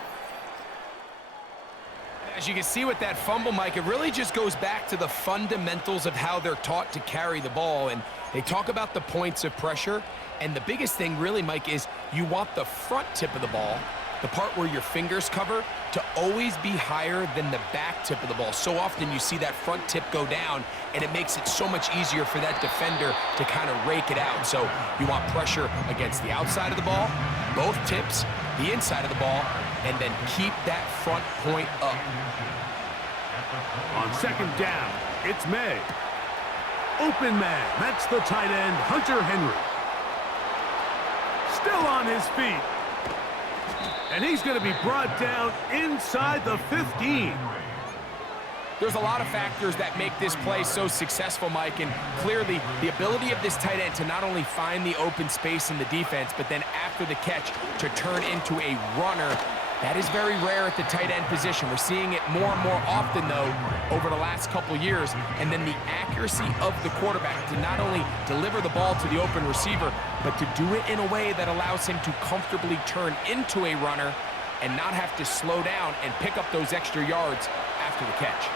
As you can see with that fumble, Mike, it really just goes back to the fundamentals of how they're taught to carry the ball. And they talk about the points of pressure. And the biggest thing really, Mike, is you want the front tip of the ball, the part where your fingers cover, to always be higher than the back tip of the ball. So often you see that front tip go down, and it makes it so much easier for that defender to kind of rake it out. So you want pressure against the outside of the ball, both tips, the inside of the ball, and then keep that front point up. On second down, it's May. Open man, that's the tight end, Hunter Henry. Still on his feet. And he's going to be brought down inside the 15. There's a lot of factors that make this play so successful, Mike, and clearly the ability of this tight end to not only find the open space in the defense, but then after the catch to turn into a runner. That is very rare at the tight end position. We're seeing it more and more often, though, over the last couple years. And then the accuracy of the quarterback to not only deliver the ball to the open receiver, but to do it in a way that allows him to comfortably turn into a runner and not have to slow down and pick up those extra yards after the catch.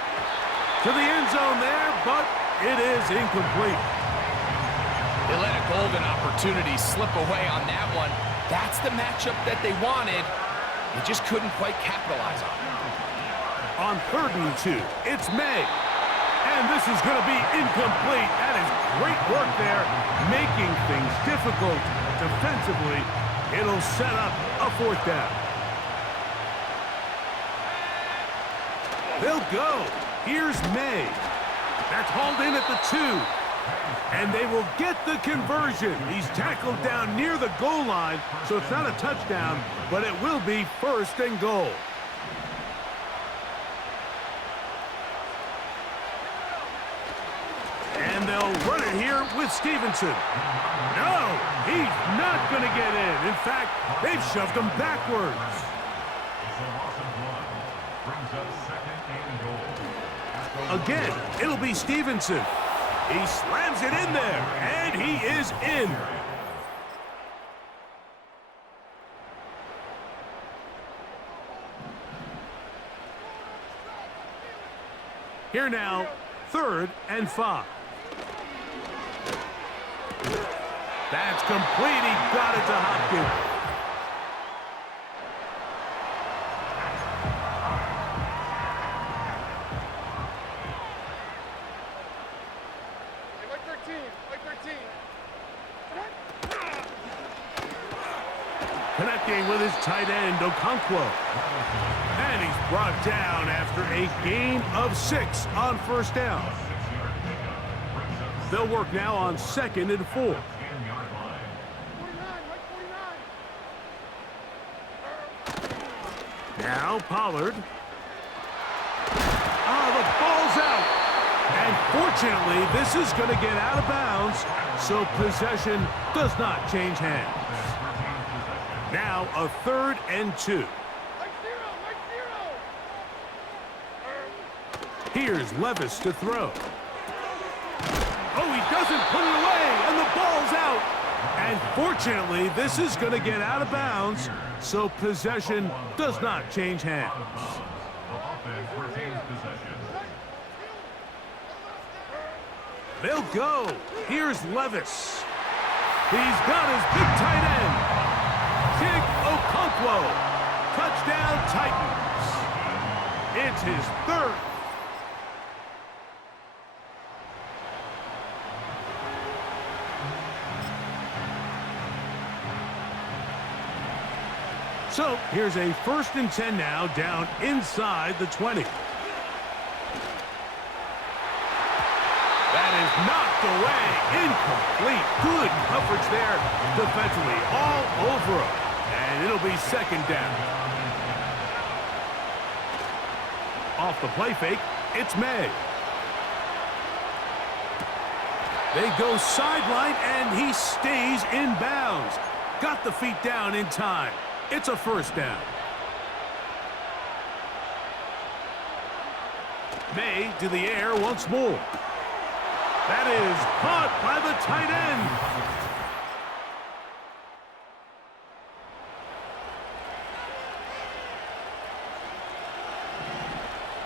To the end zone there, but it is incomplete. They let a golden opportunity slip away on that one. That's the matchup that they wanted. They just couldn't quite capitalize on it. On 3rd and 2, it's May. And this is going to be incomplete. That is great work there, making things difficult defensively. It'll set up a 4th down. They'll go. Here's May. That's hauled in at the 2. And they will get the conversion. He's tackled down near the goal line, so it's not a touchdown, but it will be 1st and goal. And they'll run it here with Stevenson. No, he's not going to get in. In fact, they've shoved him backwards. Again, it'll be Stevenson. He slams it in there, and he is in. Here now, 3rd and 5. That's complete. He got it to Hopkins. Connecting with his tight end, Okonkwo. And he's brought down after a gain of 6 on 1st down. They'll work now on 2nd and 4. Now Pollard. The ball's out. And fortunately, this is going to get out of bounds, so possession does not change hands. Now a 3rd and 2. Here's Levis to throw. Oh, he doesn't put it away, and the ball's out. And fortunately, this is going to get out of bounds, so possession does not change hands. They'll go. Here's Levis. He's got his big tight end. King Okonkwo. Touchdown, Titans. It's his 3rd. So here's a 1st and 10 now, down inside the 20. That is knocked away. Incomplete. Good coverage there defensively. All over him. And it'll be second down. Off the play fake, it's May. They go sideline, and he stays in bounds. Got the feet down in time. It's a first down. May to the air once more. That is caught by the tight end.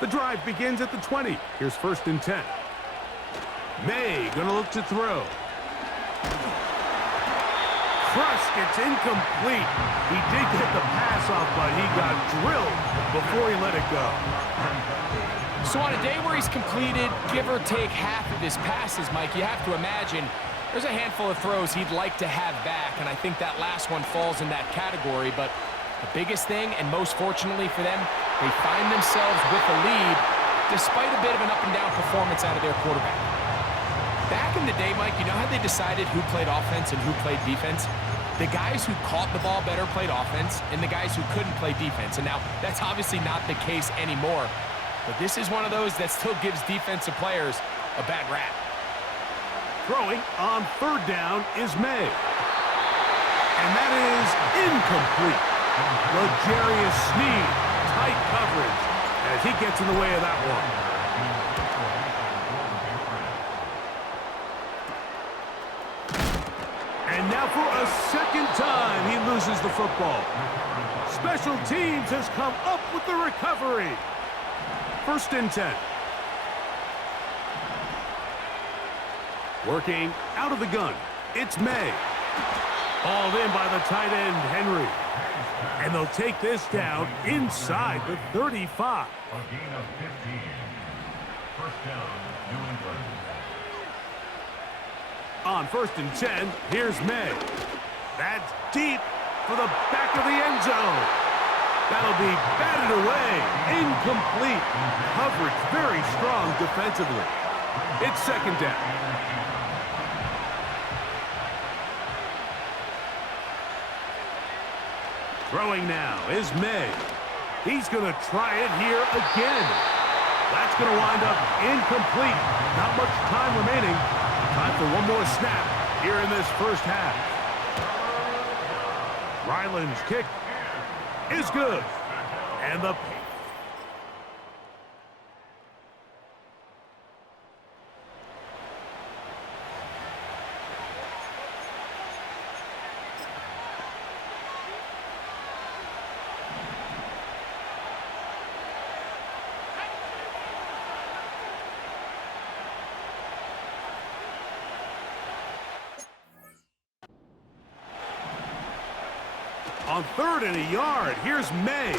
The drive begins at the 20. Here's first and 10. May gonna look to throw. Crushed, it's incomplete. He did get the pass off, but he got drilled before he let it go. So on a day where he's completed, give or take half of his passes, Mike, you have to imagine there's a handful of throws he'd like to have back, and I think that last one falls in that category. But the biggest thing, and most fortunately for them, they find themselves with a lead despite a bit of an up-and-down performance out of their quarterback. Back in the day, Mike, you know how they decided who played offense and who played defense? The guys who caught the ball better played offense, and the guys who couldn't play defense. And now, that's obviously not the case anymore. But this is one of those that still gives defensive players a bad rap. Throwing on third down is May. And that is incomplete. L'Jarius Sneed, tight coverage as he gets in the way of that one. And now for a second time, he loses the football. Special teams has come up with the recovery. First and 10. Working out of the gun, it's May. Hauled in by the tight end, Henry. And they'll take this down inside the 35. A gain of 15. First down, New England. On first and 10, here's May. That's deep for the back of the end zone. That'll be batted away. Incomplete. Coverage very strong defensively. It's second down. Throwing now is May. He's going to try it here again. That's going to wind up incomplete. Not much time remaining. Time for one more snap here in this first half. Ryland's kick is good. And the on third and a yard, here's May.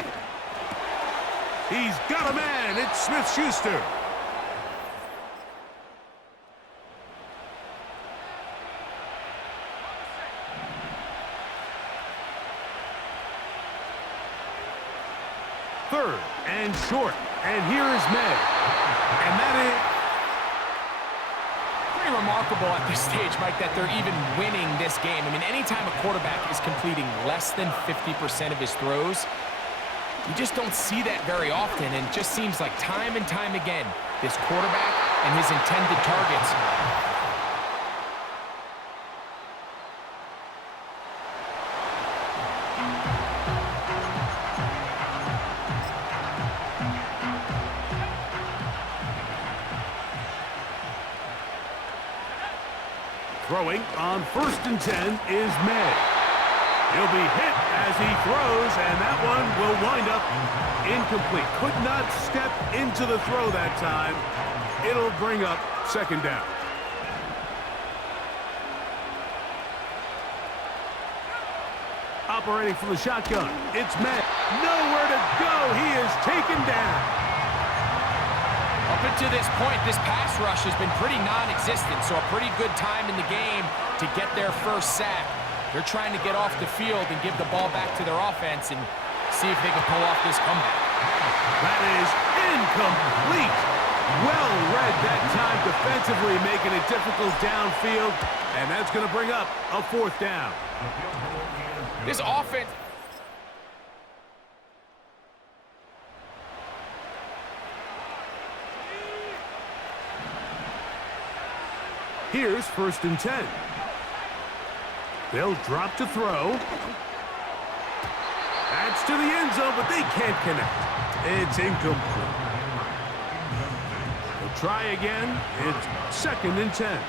He's got a man. It's Smith-Schuster. Third and short. And here is May. And that is pretty remarkable at this stage, Mike, that they're even winning this game. I mean, anytime a quarterback is completing less than 50% of his throws, you just don't see that very often, and it just seems like time and time again, this quarterback and his intended targets. Throwing on first and 10 is May. He'll be hit as he throws, and that one will wind up incomplete. Could not step into the throw that time. It'll bring up second down. Operating from the shotgun, it's May. Nowhere to go. He is taken down. Up until this point, this pass rush has been pretty non-existent, so a pretty good time in the game to get their first sack. They're trying to get off the field and give the ball back to their offense and see if they can pull off this comeback. That is incomplete. Well read that time defensively, making it difficult downfield, and that's going to bring up a 4th down. This offense... Here's 1st and 10. They'll drop to throw. That's to the end zone, but they can't connect. It's incomplete. They'll try again. It's 2nd and 10.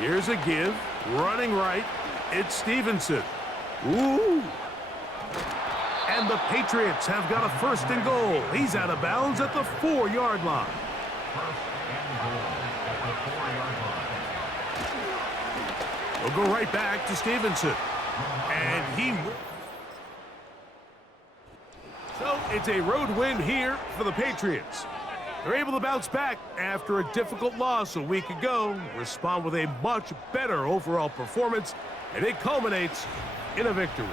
Here's a give. Running right. It's Stevenson. Ooh. And the Patriots have got a 1st and goal. He's out of bounds at the 4-yard line. 1st and goal at the 4-yard line. We'll go right back to Stevenson. And he... So it's a road win here for the Patriots. They're able to bounce back after a difficult loss a week ago, respond with a much better overall performance, and it culminates in a victory.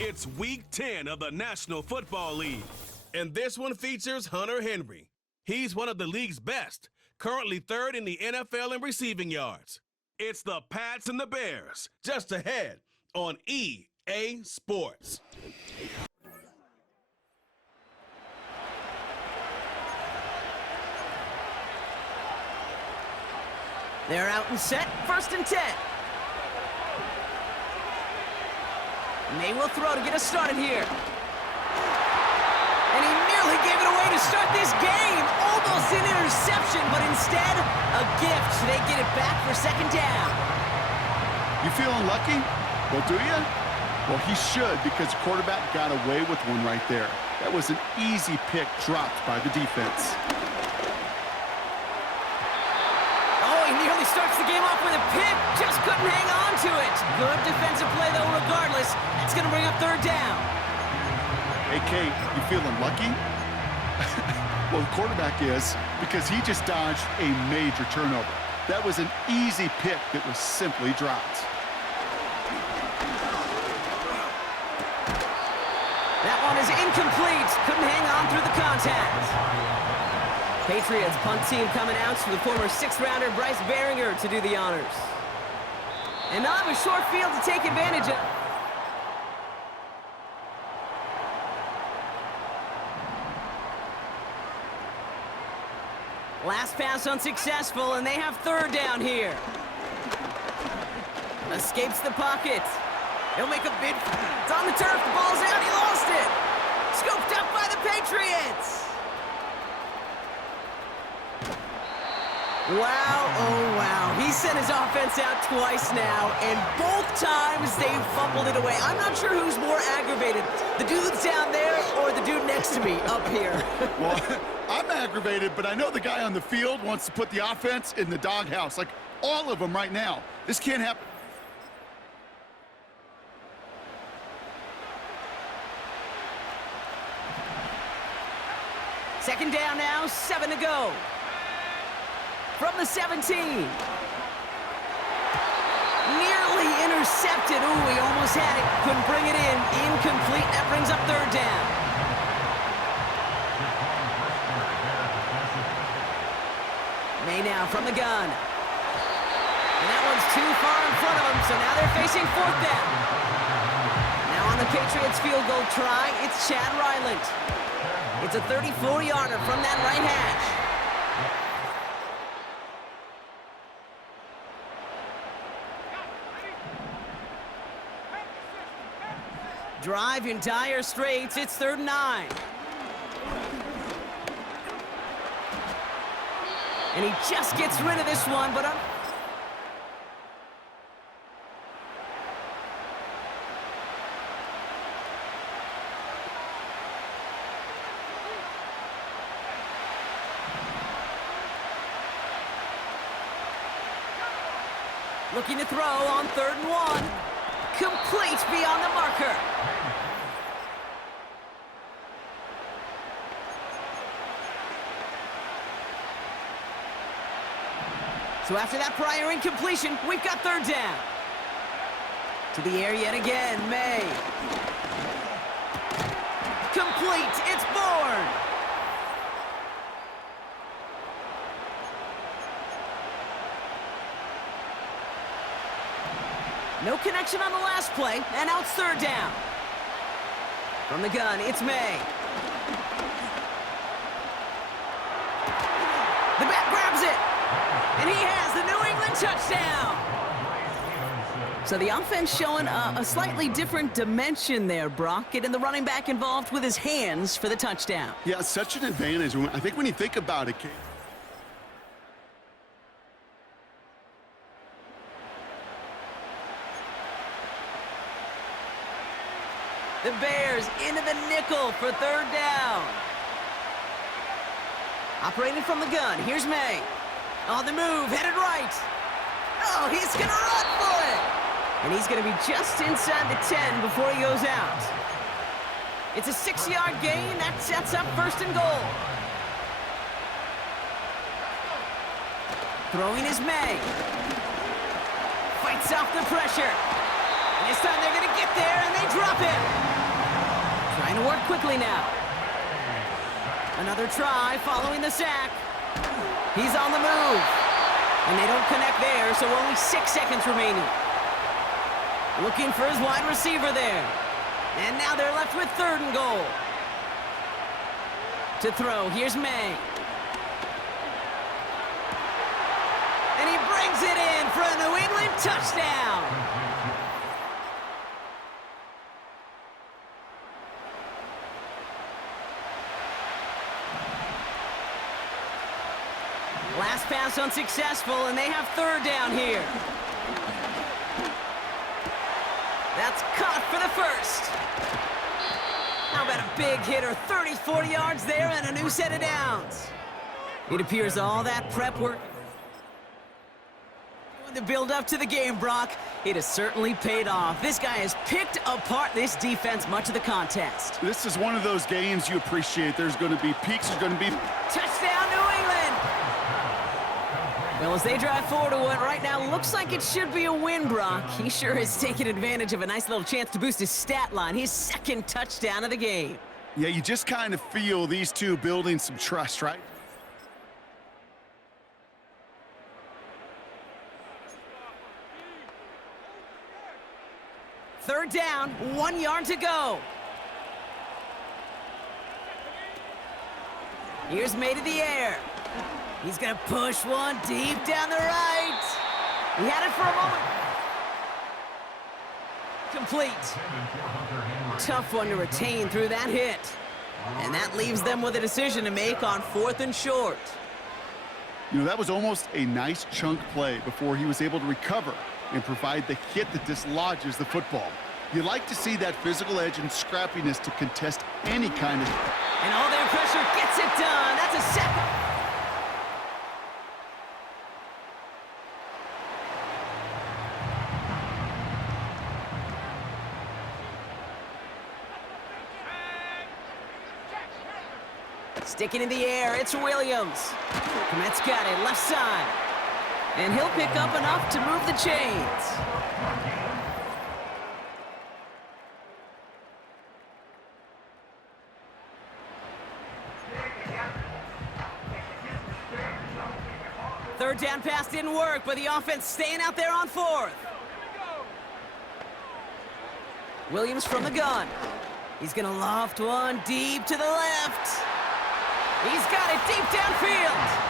It's Week 10 of the National Football League, and this one features Hunter Henry. He's one of the league's best, currently third in the NFL in receiving yards. It's the Pats and the Bears, just ahead on EA Sports. They're out and set, 1st and 10. May will throw to get us started here. And he nearly gave it away to start this game. Almost an interception, but instead, a gift. They get it back for 2nd down. You feeling lucky? Well, do you? Well, he should, because the quarterback got away with one right there. That was an easy pick dropped by the defense. He nearly starts the game off with a pick. Just couldn't hang on to it. Good defensive play, though, regardless. That's going to bring up 3rd down. Hey, Kate, you feeling lucky? Well, the quarterback is, because he just dodged a major turnover. That was an easy pick that was simply dropped. That one is incomplete. Couldn't hang on through the contact. Patriots punt team coming out to the former 6th-rounder Bryce Behringer to do the honors. And now have a short field to take advantage of. Last pass unsuccessful, and they have 3rd down here. Escapes the pocket. He'll make a bid. It's on the turf. The ball's out. He lost it. Scooped up by the Patriots. Wow, oh wow. He sent his offense out twice now, and both times they fumbled it away. I'm not sure who's more aggravated, the dude down there or the dude next to me up here. Well, I'm aggravated, but I know the guy on the field wants to put the offense in the doghouse, like all of them right now. This can't happen. Second down now, 7 to go. From the 17. Nearly intercepted. Ooh, he almost had it. Couldn't bring it in. Incomplete. That brings up 3rd down. May now from the gun. And that one's too far in front of him, so now they're facing 4th down. Now on the Patriots field goal try, it's Chad Ryland. It's a 34-yarder from that right hash. Drive in dire straits. It's 3rd and 9. And he just gets rid of this one, but looking to throw on 3rd and 1. Complete beyond the marker. So after that prior incompletion, we've got 3rd down. To the air yet again, May. Complete, it's Bourne. No connection on the last play, and now it's 3rd down. From the gun, it's May. The back grabs it, and he has the New England touchdown. So the offense showing a slightly different dimension there, Brock, getting the running back involved with his hands for the touchdown. Yeah, such an advantage. I think when you think about it, Kate. The Bears into the nickel for 3rd down. Operating from the gun, here's May. On the move, headed right. Oh, he's going to run for it. And he's going to be just inside the 10 before he goes out. It's a 6-yard gain. That sets up 1st and goal. Throwing is May. Fights off the pressure. And this time they're going to get there, and they drop him. Trying to work quickly now. Another try following the sack. He's on the move. And they don't connect there, so only 6 seconds remaining. Looking for his wide receiver there. And now they're left with 3rd and goal. To throw, here's May. And he brings it in for a New England touchdown. Last pass unsuccessful, and they have 3rd down here. That's caught for the 1st. How about a big hitter, 30, 40 yards there, and a new set of downs. It appears all that prep work to build up to the game, Brock, it has certainly paid off. This guy has picked apart this defense much of the contest. This is one of those games you appreciate. There's going to be peaks, there's going to be... Touchdown, New England! Well, as they drive forward to what right now looks like it should be a win, Brock, he sure has taken advantage of a nice little chance to boost his stat line. His 2nd touchdown of the game. Yeah, you just kind of feel these two building some trust, right? Third down, 1 yard to go. Here's May to the air. He's going to push one deep down the right. He had it for a moment. Complete. Tough one to retain through that hit. And that leaves them with a decision to make on 4th and short. You know, that was almost a nice chunk play before he was able to recover and provide the hit that dislodges the football. You like to see that physical edge and scrappiness to contest any kind of... And all their pressure gets it done. That's a second. Sticking in the air, it's Williams. Komet's got it, left side. And he'll pick up enough to move the chains. Third down pass didn't work, but the offense staying out there on 4th. Williams from the gun. He's gonna loft one deep to the left. He's got it deep downfield.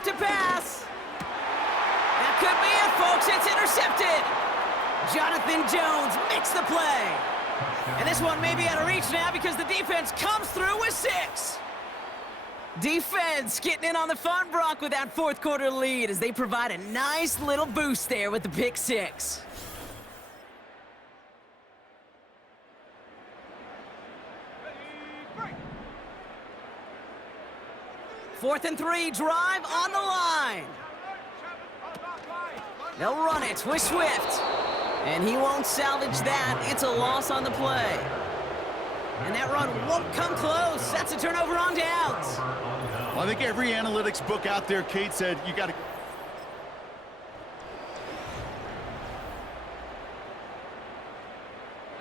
up to pass. That could be it, folks. It's intercepted. Jonathan Jones makes the play. And this one may be out of reach now because the defense comes through with 6. Defense getting in on the fun, Brock, with that fourth quarter lead as they provide a nice little boost there with the pick 6. Fourth and 3, drive on the line. They'll run it with Swift. And he won't salvage that. It's a loss on the play. And that run won't come close. That's a turnover on downs. Well, I think every analytics book out there, Kate, said you got to...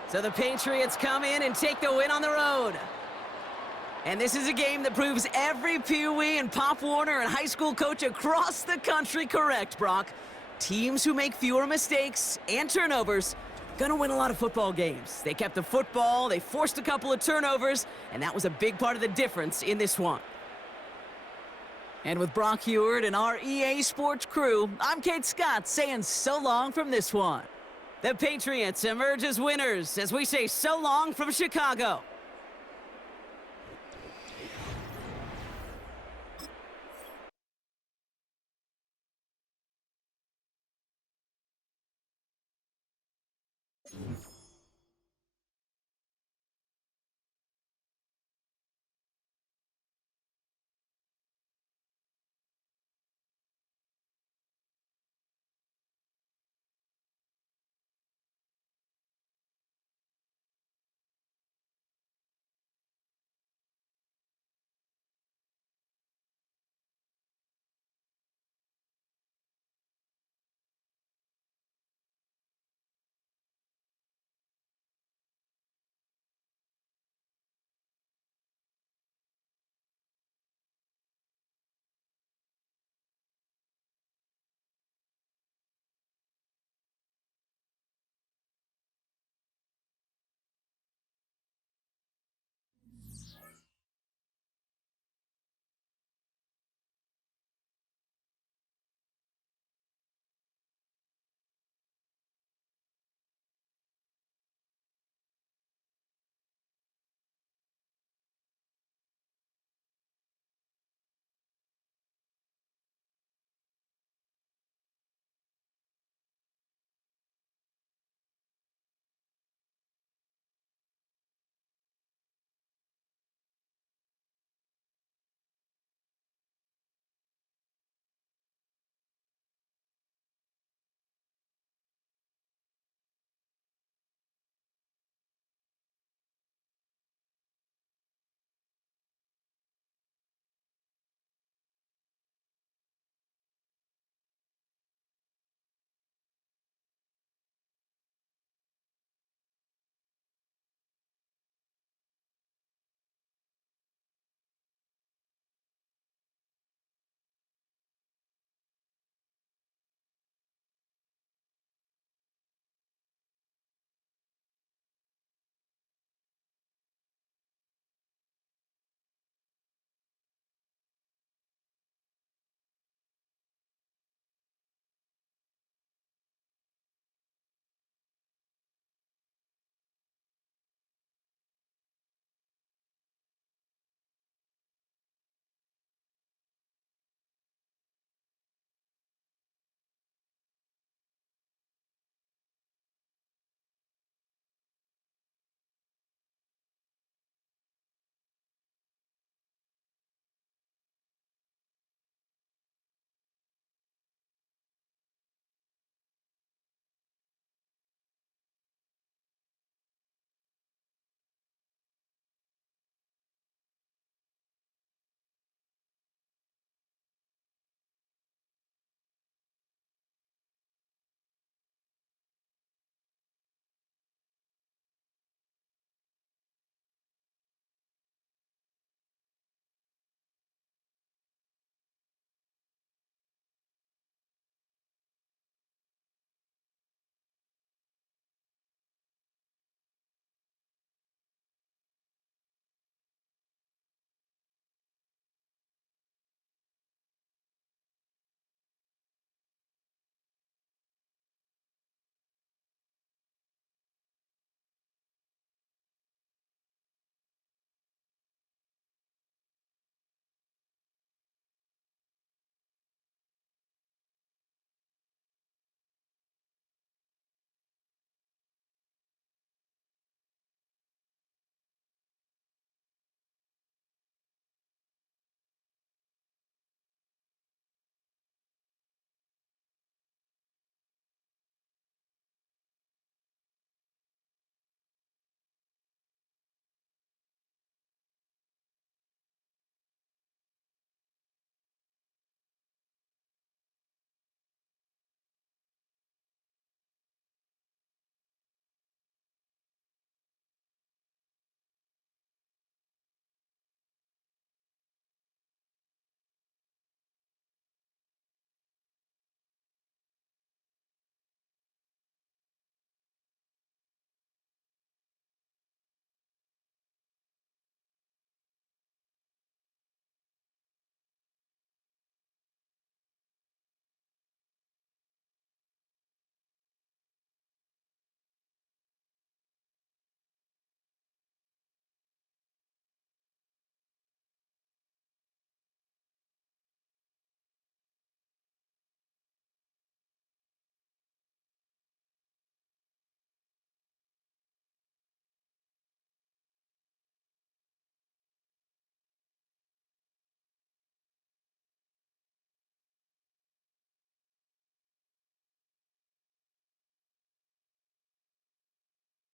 So the Patriots come in and take the win on the road. And this is a game that proves every Pee Wee and Pop Warner and high school coach across the country correct, Brock. Teams who make fewer mistakes and turnovers gonna win a lot of football games. They kept the football, they forced a couple of turnovers, and that was a big part of the difference in this one. And with Brock Heward and our EA Sports crew, I'm Kate Scott saying so long from this one. The Patriots emerge as winners as we say so long from Chicago.